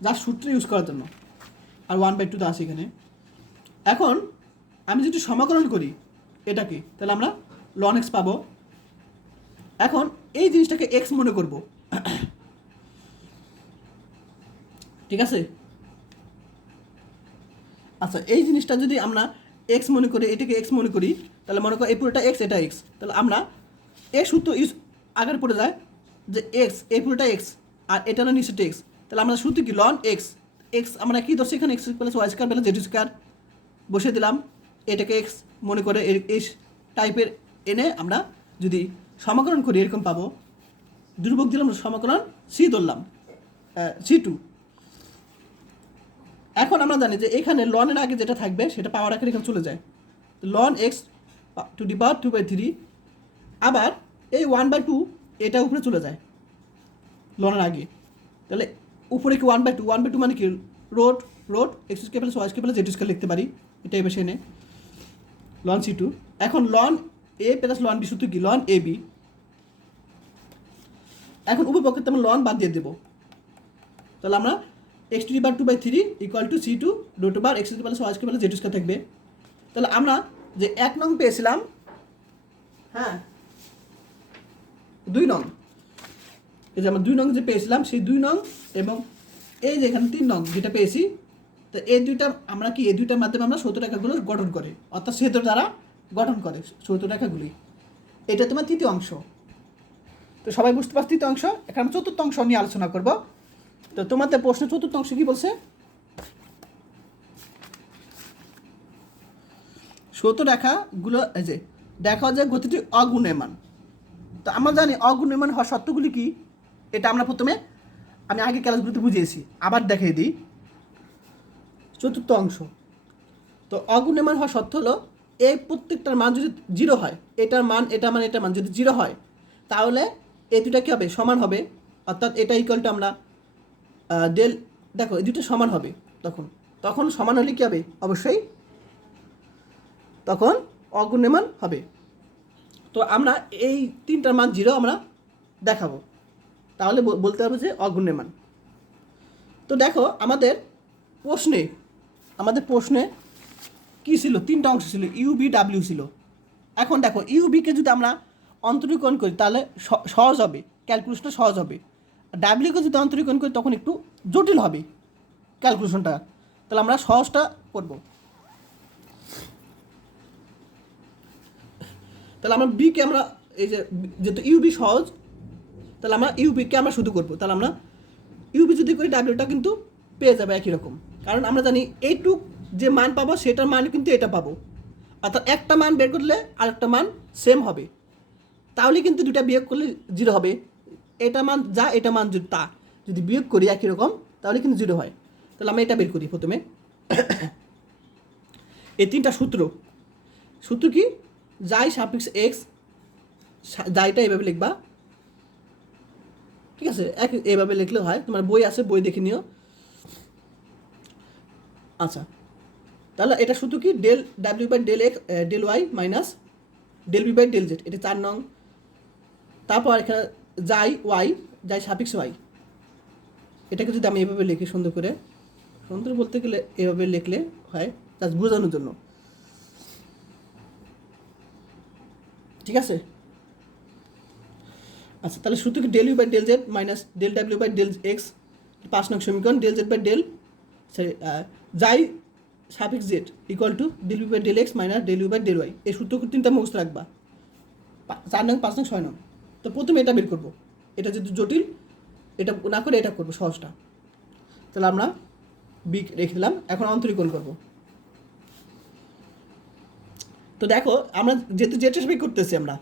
যা সূত্র ইউজ করার জন্য, আর 1/2 তো আছে এখানে। এখন আমি যদি সমাকলন করি এটাকে, তাহলে আমরা ln x পাবো। এখন এই জিনিসটাকে x মনে করব, ঠিক আছে। আচ্ছা এই জিনিসটা যদি আমরা x মনে করি, এটাকে x মনে করি, তাহলে মনে করো এই পুরোটা x, এটা x, তাহলে আমরা এই সূত্র ইউজ আগের পড়ে যায় যে x, এই পুরোটা x আর এটা হলো নিচেটা x, তাহলে আমরা সূত্র কি ln x আমরা কি ধরছি এখানে x plus y square plus z square বসে দিলাম, এটাকে x মনে করে এই টাইপের এনে আমরা যদি সমাকলন করি এরকম পাবো। দুর্ভোগ দিলাম সমাকলন সি ধরলাম, C2। এখন আমরা জানি যে এখানে লনের আগে যেটা থাকবে সেটা পাওয়ার আকারে এখানে চলে যায়, ln x to the power 2/3, আবার এই 1/2 এটা উপরে চলে যায় লনের আগে, তাহলে উপরে কি 1/2 মানে কি root x square plus y square plus z square লিখতে পারি, এটা এবার এনে ln C2। এখন ln a plus ln b সূত্র কি ln ab। এখন উপপক্ষে আমরা ln বাদ দিয়ে দেবো, তাহলে আমরা x to the power 2/3 equal to C2 root over x square plus y square plus z square থাকবে। তাহলে আমরা যে 1 নং পেয়েছিলাম, হ্যাঁ 2 নং, এই যে আমরা 2 নং যে পেয়েছিলাম সেই 2 নং এবং এই যে এখানে 3 নং যেটা পেয়েছি, তো এই দুইটা আমরা কি এই দুইটার মাধ্যমে আমরা সৌত রেখাগুলো গঠন করে, অর্থাৎ সেতুর দ্বারা গঠন করে সৌত রেখাগুলি। এটা তোমার তৃতীয় অংশ। তো সবাই বুঝতে পারছি তৃতীয় অংশ। এখানে আমরা চতুর্থ অংশ নিয়ে আলোচনা করব। তো তোমাদের প্রশ্ন চতুর্থ অংশ কি বলছে, সৌত রেখাগুলো এই যে দেখা যায় গতিটি অগুণেমান। তো আমরা জানি অগুণেমান হওয়ার শর্তগুলি কি, এটা আমরা প্রথমে আমি আগে ক্লাসগুলোতে বুঝিয়েছি, আবার দেখিয়ে দিই। চতুর্থ অংশ, তো অগুণেমান হওয়ার শর্ত হলো এই প্রত্যেকটার মান যদি 0 হয়, এটার মান এটার মান যদি 0 হয় তাহলে এই দুটা কী হবে, সমান হবে, অর্থাৎ এটা ইকুয়াল টু আমরা ডেল, দেখো এই দুটো সমান হবে, তখন সমান হলে কী হবে, অবশ্যই তখন অগুণেমান হবে। তো আমরা এই তিনটার মান 0 আমরা দেখাবো, তাহলে বলতে হবে যে অগুণেমান। তো দেখো আমাদের প্রশ্নে কী ছিল, 3টা অংশ ছিল, ইউবি ডাব্লিউ ছিল। এখন দেখো ইউবিকে যদি আমরা অন্তরীকরণ করি তাহলে সহজ হবে, ক্যালকুলেশনটা সহজ হবে। ডাব্লিউকে যদি অন্তরীকরণ করি তখন একটু জটিল হবে ক্যালকুলেশনটা। তাহলে আমরা সহজটা করব। তাহলে আমরা বিকে আমরা এই যে যেহেতু ইউবি সহজ, তাহলে আমরা ইউবিকে আমরা শুধু করবো। তাহলে আমরা ইউবি যদি করি ডাব্লিউটা কিন্তু পেয়ে যাবে একই রকম, কারণ আমরা জানি এইটুক যে মান পাবো সেটার মান কিন্তু এটা পাবো, অর্থাৎ একটা মান বের করলে আরেকটা মান সেম হবে, তাহলে কিন্তু দুটা বিয়োগ করলে জিরো হবে। এটা মান যা এটা মান যদি তা যদি বিয়োগ করি একই রকম তাহলে কিন্তু জিরো হয়। তাহলে আমরা এটা বের করি প্রথমে। এই তিনটা সূত্র কি, যাই সাফিক্স এক্স, যাইটা এভাবে লিখবা, ঠিক আছে, এভাবে লিখলেও হয়, তোমার বই আছে বই দেখে নিও। আচ্ছা, তাহলে এটা সূত্র কি, ডেল ডাব্লিউ by del x del y minus del B by del z, এটা 4 নং। তারপর এখানে যাই সাফিক্স ওয়াই, এটাকে যদি আমি এভাবে লিখি সুন্দর করে, সুন্দর বলতে গেলে এভাবে লিখলে হয় জাস্ট বোঝানোর জন্য, ঠিক আছে। আচ্ছা, তাহলে সূত্র কি del u by del z minus del ডাব্লিউ বাই ডেল এক্স, 5 নং সমীকরণ, ডেল জেড বাই ডেল যাই suffix z equal to del u by del x minus del u by del y. এই সূত্র তিনটা মুখস্থ রাখবা, 4 নং 5 নং 6 নং। তো প্রথমে এটা বের করবো, এটা যদি জটিল এটা না করে এটা করবো সহজটা। তাহলে আমরা বি রেখে দিলাম, এখন অন্তরীকরণ করবো। তো দেখো আমরা যেহেতু জেটের সাপেক্ষে করতেছি, আমরা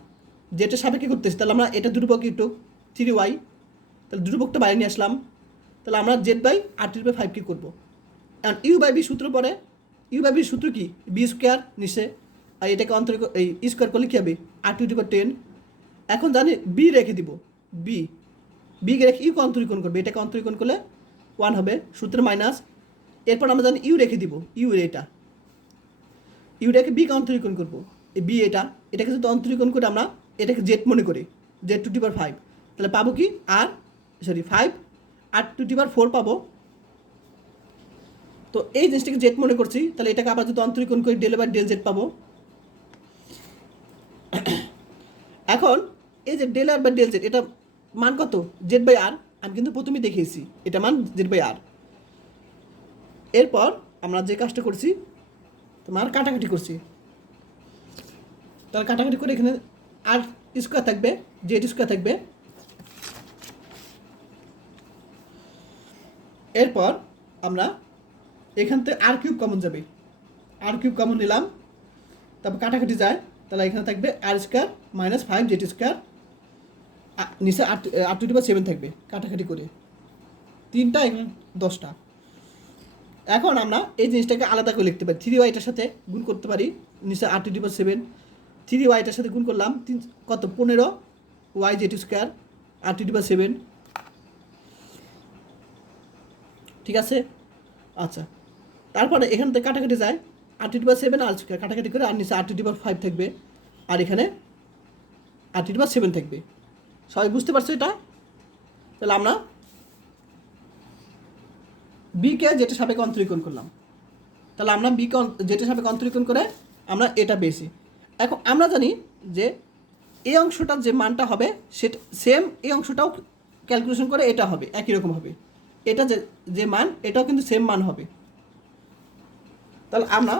জেটের সাপেক্ষে করতেছি, তাহলে আমরা এটা ধ্রুবক একটু 3y, তাহলে ধ্রুবকটা বাইরে নিয়ে আসলাম। তাহলে আমরা জেড বাই r/5 কী করবো, এখন ইউ বাই বি সূত্র পরে, ইউ বাই বি সূত্র কি, বি স্কোয়ার নিচে, আর এটাকে অন্তরিক এই স্কোয়ার করলে কী হবে, r⁻10। এখন জানি বি রেখে দিব, বি রেখে ইউকে অন্তরীকরণ করবে, এটাকে অন্তরীকরণ করলে 1 হবে, সূত্র মাইনাস। এরপর আমরা জানি ইউ রেখে দিব, ইউটাকে বিকে অন্তরীকরণ করবো, এই বি এটাকে যদি অন্তরীকরণ করে আমরা এটাকে জেড মনে করি, z⁵, তাহলে পাবো কি 5 r⁴ পাবো। তো এই জিনিসটাকে জেড মনে করছি, তাহলে এটাকে আবার যদি অন্তরীকরণ করি ডেল বাই ডেল জেড পাবো। এখন এই যে del r by del z, এটা মান কত, জেড বাই আর, আমি কিন্তু প্রথমেই দেখিয়েছি এটা মান জেড বাই আর। এরপর আমরা যে কাজটা করছি তোমার কাটাকাটি করছি, তাহলে কাটাকাটি করে এখানে আর স্কোয়ার থাকবে, জেড স্কোয়ার থাকবে। এরপর আমরা এখান থেকে r³ কমন যাবে, r³ কমন নিলাম, তারপর কাটাকাটি যায়, তাহলে এখানে থাকবে r² মাইনাস 5 জেড স্কোয়ার, নিচে r⁻7 থাকবে, কাটাকাটি করে 3টা এখানে 10টা। এখন আমরা এই জিনিসটাকে আলাদা করে লিখতে পারি, 3y-টার সাথে গুণ করতে পারি, নিচে r⁻7, 3y-টার সাথে গুণ করলাম কত 15y জেড স্কোয়ার r⁻7, ঠিক আছে। আচ্ছা, তারপরে এখান থেকে কাটাকাটি যায়, r⁻7 আর স্কোয়ার কাটাকাটি করে, আর নিচে r⁻5 থাকবে, আর এখানে r⁻7 থাকবে। সবাই বুঝতে পারছো এটা? তাহলে আমরা বিকে যেটা সাপেক্ষে অন্তরীকরণ করলাম, তাহলে আমরা বিকে যেটা সাপেক্ষে অন্তরীকরণ করে আমরা এটা পেয়েছি। এখন আমরা জানি যে এই অংশটার যে মানটা হবে সেটা সেম, এই অংশটাও ক্যালকুলেশন করে এটা হবে একই রকম হবে, এটা যে মান এটাও কিন্তু সেম মান হবে। তাহলে আমরা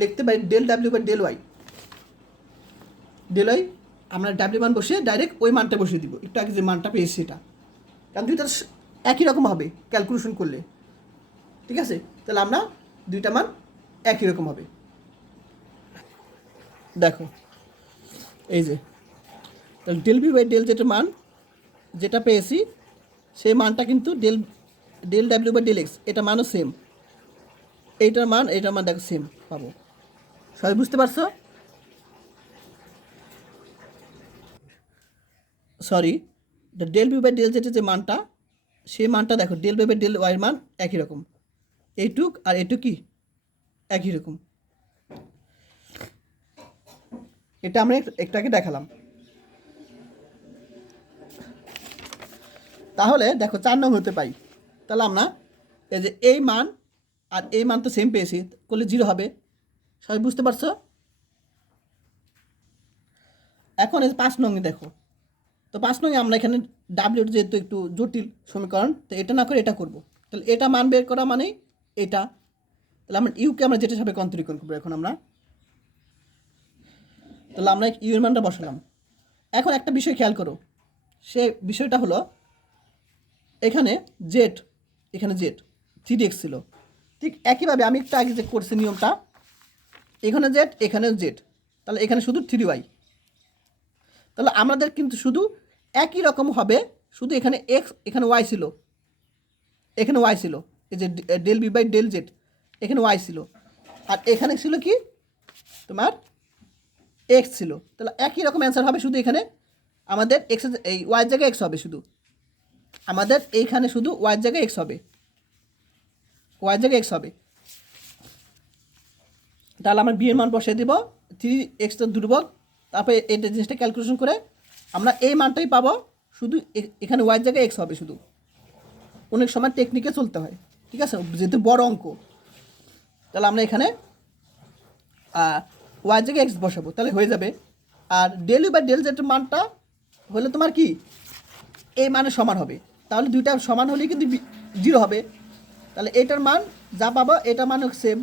লিখতে পারি ডেল ডাব্লিউ বাই ডেল ওয়াই, আমরা ডাব্লিউ মান বসিয়ে ডাইরেক্ট ওই মানটা বসিয়ে দিব, একটু আগে যে মানটা পেয়েছি সেটা, কারণ দুইটা একই রকম হবে ক্যালকুলেশন করলে, ঠিক আছে। তাহলে আমরা দুইটা মান একই রকম হবে। দেখো এই যে, তাহলে ডেল বি বাই ডেল জেটের মান যেটা পেয়েছি সেই মানটা কিন্তু ডেল ডাব্লিউ বাই ডেল এক্স, এটা মানও সেম, এইটার মান দেখো সেম পাবো। সবাই বুঝতে পারছো? Sorry, del B by del জেটের যে মানটা সেই মানটা দেখো ডেল বি বাই ডেল ওয়াইয়ের মান একই রকম, এইটুক আর এইটুক কি একই রকম, এটা আমরা একটু আগে দেখালাম। তাহলে দেখো 4 নং হতে পাই, তাহলে আমরা এই যে এই মান আর এই মান তো সেম পেয়েছি, করলে 0 হবে। সবাই বুঝতে পারছো? এখন এই 5 নং দেখো, তো 5 নং আমরা এখানে ডাব্লিউ যেহেতু একটু জটিল সমীকরণ, তো এটা না করে এটা করব, তাহলে এটা মান বের করা মানে এটা, তাহলে আমরা ইউকে আমরা যেটা সাপেক্ষে অন্তরীকরণ করবো। এখন আমরা তাহলে আমরা ইউ এর মানটা বসালাম। এখন একটা বিষয় খেয়াল করো, সে বিষয়টা হলো এখানে জেড, এখানে জেড 3x ছিল। ঠিক একইভাবে আমি একটু আগে যে করছি নিয়মটা, এখানে জেড, এখানেও জেড, তাহলে এখানে শুধু 3y। তাহলে আমাদের কিন্তু শুধু একই রকম হবে, শুধু এখানে এক্স, এখানে ওয়াই ছিল, এখানে ওয়াই ছিল, এই যে del B by del z, এখানে ওয়াই ছিল, আর এখানে ছিল কি তোমার এক্স ছিল। তাহলে একই রকম অ্যান্সার হবে, শুধু এখানে আমাদের এক্স, এই ওয়াই জায়গায় এক্স হবে, শুধু আমাদের এইখানে শুধু ওয়াই জায়গায় এক্স হবে, ওয়াই জায়গায় এক্স হবে। তাহলে আমরা বি এর মান বসিয়ে দিব, 3x তো ধ্রুবক, তারপরে এটা জিনিসটা ক্যালকুলেশন করে আমরা এই মানটাই পাবো, শুধু এখানে ওয়াই জায়গায় এক্স হবে শুধু। অনেক সময় টেকনিকে চলতে হয়, ঠিক আছে, যেহেতু বড় অঙ্ক। তাহলে আমরা এখানে ওয়াই জায়গায় এক্স বসাবো, তাহলে হয়ে যাবে। R del u by del z মানটা হলে তোমার কি এই মানের সমান হবে, তাহলে দুইটা সমান হলেই কিন্তু 0 হবে। তাহলে এটার মান যা পাবো এটার মানও সেম,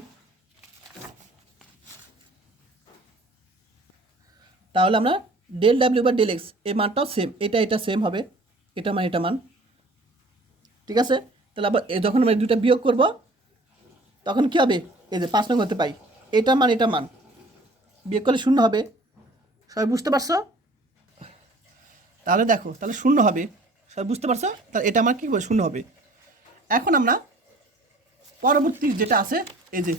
তাহলে আমরা ডেল ডাব্লিউ বা ডেল এক্স এই মানটাও সেম, এটা সেম হবে, এটা মান এটা মান, ঠিক আছে। তাহলে আবার যখন আমরা দুটা বিয়োগ করব তখন কী হবে, এই যে 5 নং হতে পাই, এটা মান বিয়োগ করলে 0 হবে। সবাই বুঝতে পারছো? তাহলে দেখো, তাহলে 0 হবে, সবাই বুঝতে পারছো? তাহলে এটা আমার কী হবে, 0 হবে। এখন আমরা পরবর্তী যেটা আছে, এই যে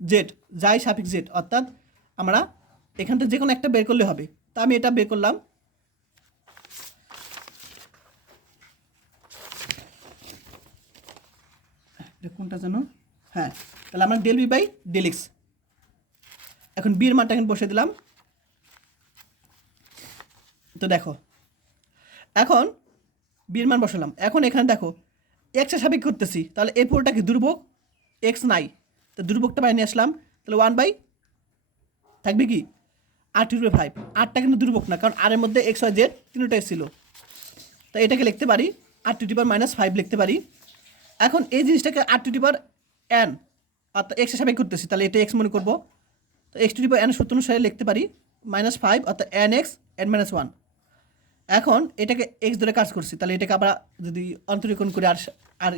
জেড, যাই সাপেক্ষ জেড, অর্থাৎ আমরা এখান থেকে যে কোনো একটা বের করলে হবে। তা আমি এটা বের করলাম, কোনটা যেন, হ্যাঁ, তাহলে আমরা del B by del x, এখন বির মানটা এখন বসে দিলাম। তো দেখো এখন বির মান বসালাম, এখন এখানে দেখো এক্সের সাপেক্ষে করতেছি, তাহলে এই পুরোটা কি দুর্ভোগ, এক্স নাই, তো দুর্ভোগটা বাইরে নিয়ে আসলাম, তাহলে 1 বাই থাকবে কি r⁵, আরটা কিন্তু দুর্ভোগ না, কারণ আরের মধ্যে এক্স ওয়াই জেড তিনটাই ছিল, তো এটাকে লিখতে পারি r⁻⁻5 লিখতে পারি। এখন এই জিনিসটাকে r⁻n অর্থাৎ এক্সের সাপেক্ষে করতেছি, তাহলে এটা এক্স মনে করবো, তো x⁻n সূত্র অনুসারে লিখতে পারি -5 অর্থাৎ nx n-1। এখন এটাকে এক্স ধরে কাজ করছি, তাহলে এটাকে আমরা যদি অন্তরীকরণ করি আর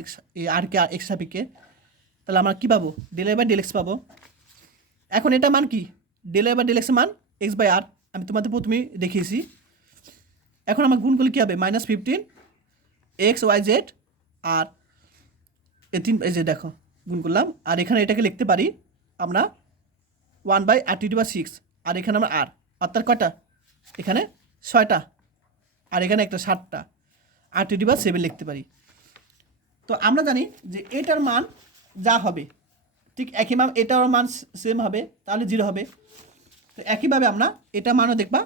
এক্স সাপেক্ষে, তাহলে আমরা কী পাবো, ডেল বাই ডেল এক্স পাবো। এখন এটা মান কি, ডেল বাই ডেল এক্স মান এক্স বাই আর, আমি তোমাদের প্রথমেই দেখিয়েছি। এখন আমার গুণ করলে কী হবে, -15 এক্স ওয়াই জেড, আর এই যে দেখো গুণ করলাম, আর এখানে এটাকে লিখতে পারি আমরা 1 বাই r⁻6, আর এখানে আমরা আর, অর্থাৎ কয়টা, এখানে 6টা, আর এখানে একটা 7টা, r⁻7 লিখতে পারি। তো আমরা জানি যে এটার মান যা হবে ঠিক একই মান, এটার মান সেম হবে, তাহলে 0 হবে। তো একইভাবে আমরা এটা মানও দেখবা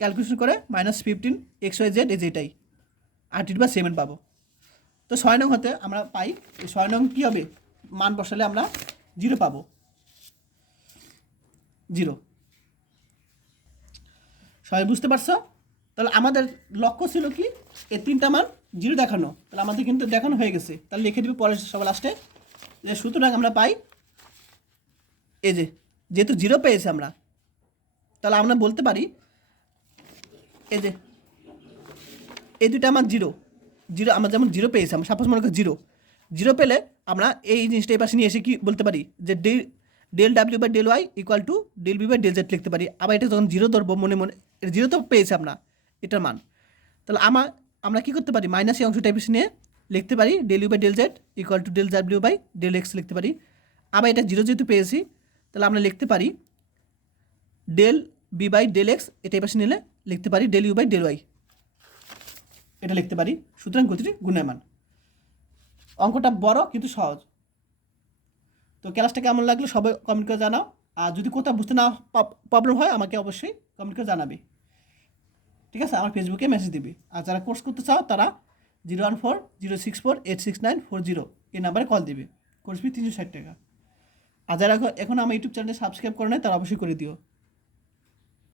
ক্যালকুলেশন করে -15 এক্স ওয়াই জেড, এই যে এটাই r⁻7 পাবো। তো 6 নং হতে আমরা পাই, এই 6 নং কী হবে, মান বসালে আমরা 0 পাবো, 0। সবাই বুঝতে পারছো? তাহলে আমাদের লক্ষ্য ছিল কি, এই 3টা মান 0 দেখানো, তাহলে আমাদের কিন্তু দেখানো হয়ে গেছে। তাহলে লিখে দিবি পরে সবার লাস্টে যে সুতরাং আমরা পাই, এই যে যেহেতু 0 পেয়েছি আমরা, তাহলে আমরা বলতে পারি এই যে এই দুইটা আমার 0, আমরা যেমন 0 পেয়েছি, আমরা সাপোজ মনে করি 0 পেলে আমরা এই জিনিসটা এই পাশে নিয়ে এসে কি বলতে পারি, যে ডেল ডাব্লিউ by del y equal to del B by del z লিখতে পারি। আবার এটা যখন 0 ধরবো মনে 0 তো পেয়েছি আমরা এটার মান, তাহলে আমরা কী করতে পারি, মাইনাস এই অংশটা বেশি নিয়ে লিখতে পারি del u by del z equal to del ডাব্লিউ বাই ডেল এক্স লিখতে পারি। আবার এটা 0 যেহেতু পেয়েছি, তাহলে আমরা লিখতে পারি del B by del x, এটা এই পাশে নিলে লিখতে পারি del u by del y, এটা লিখতে পারি। সুতরাং গতিটি গুণের মান। অঙ্কটা বড় কিন্তু সহজ। তো ক্লাসটা কেমন লাগলো সবাই কমেন্ট করে জানাও, আর যদি কোথাও বুঝতে না প্রবলেম হয় আমাকে অবশ্যই কমেন্ট করে জানাবে, ঠিক আছে, আমার ফেসবুকে মেসেজ দিবি। আর যারা কোর্স করতে চাও তারা 01406486940 এই নাম্বারে কল দিবে, কোর্স ফি 360 টাকা। আর যারা এখন আমার ইউটিউব চ্যানেলে সাবস্ক্রাইব করে নেয় তারা অবশ্যই করে দিও।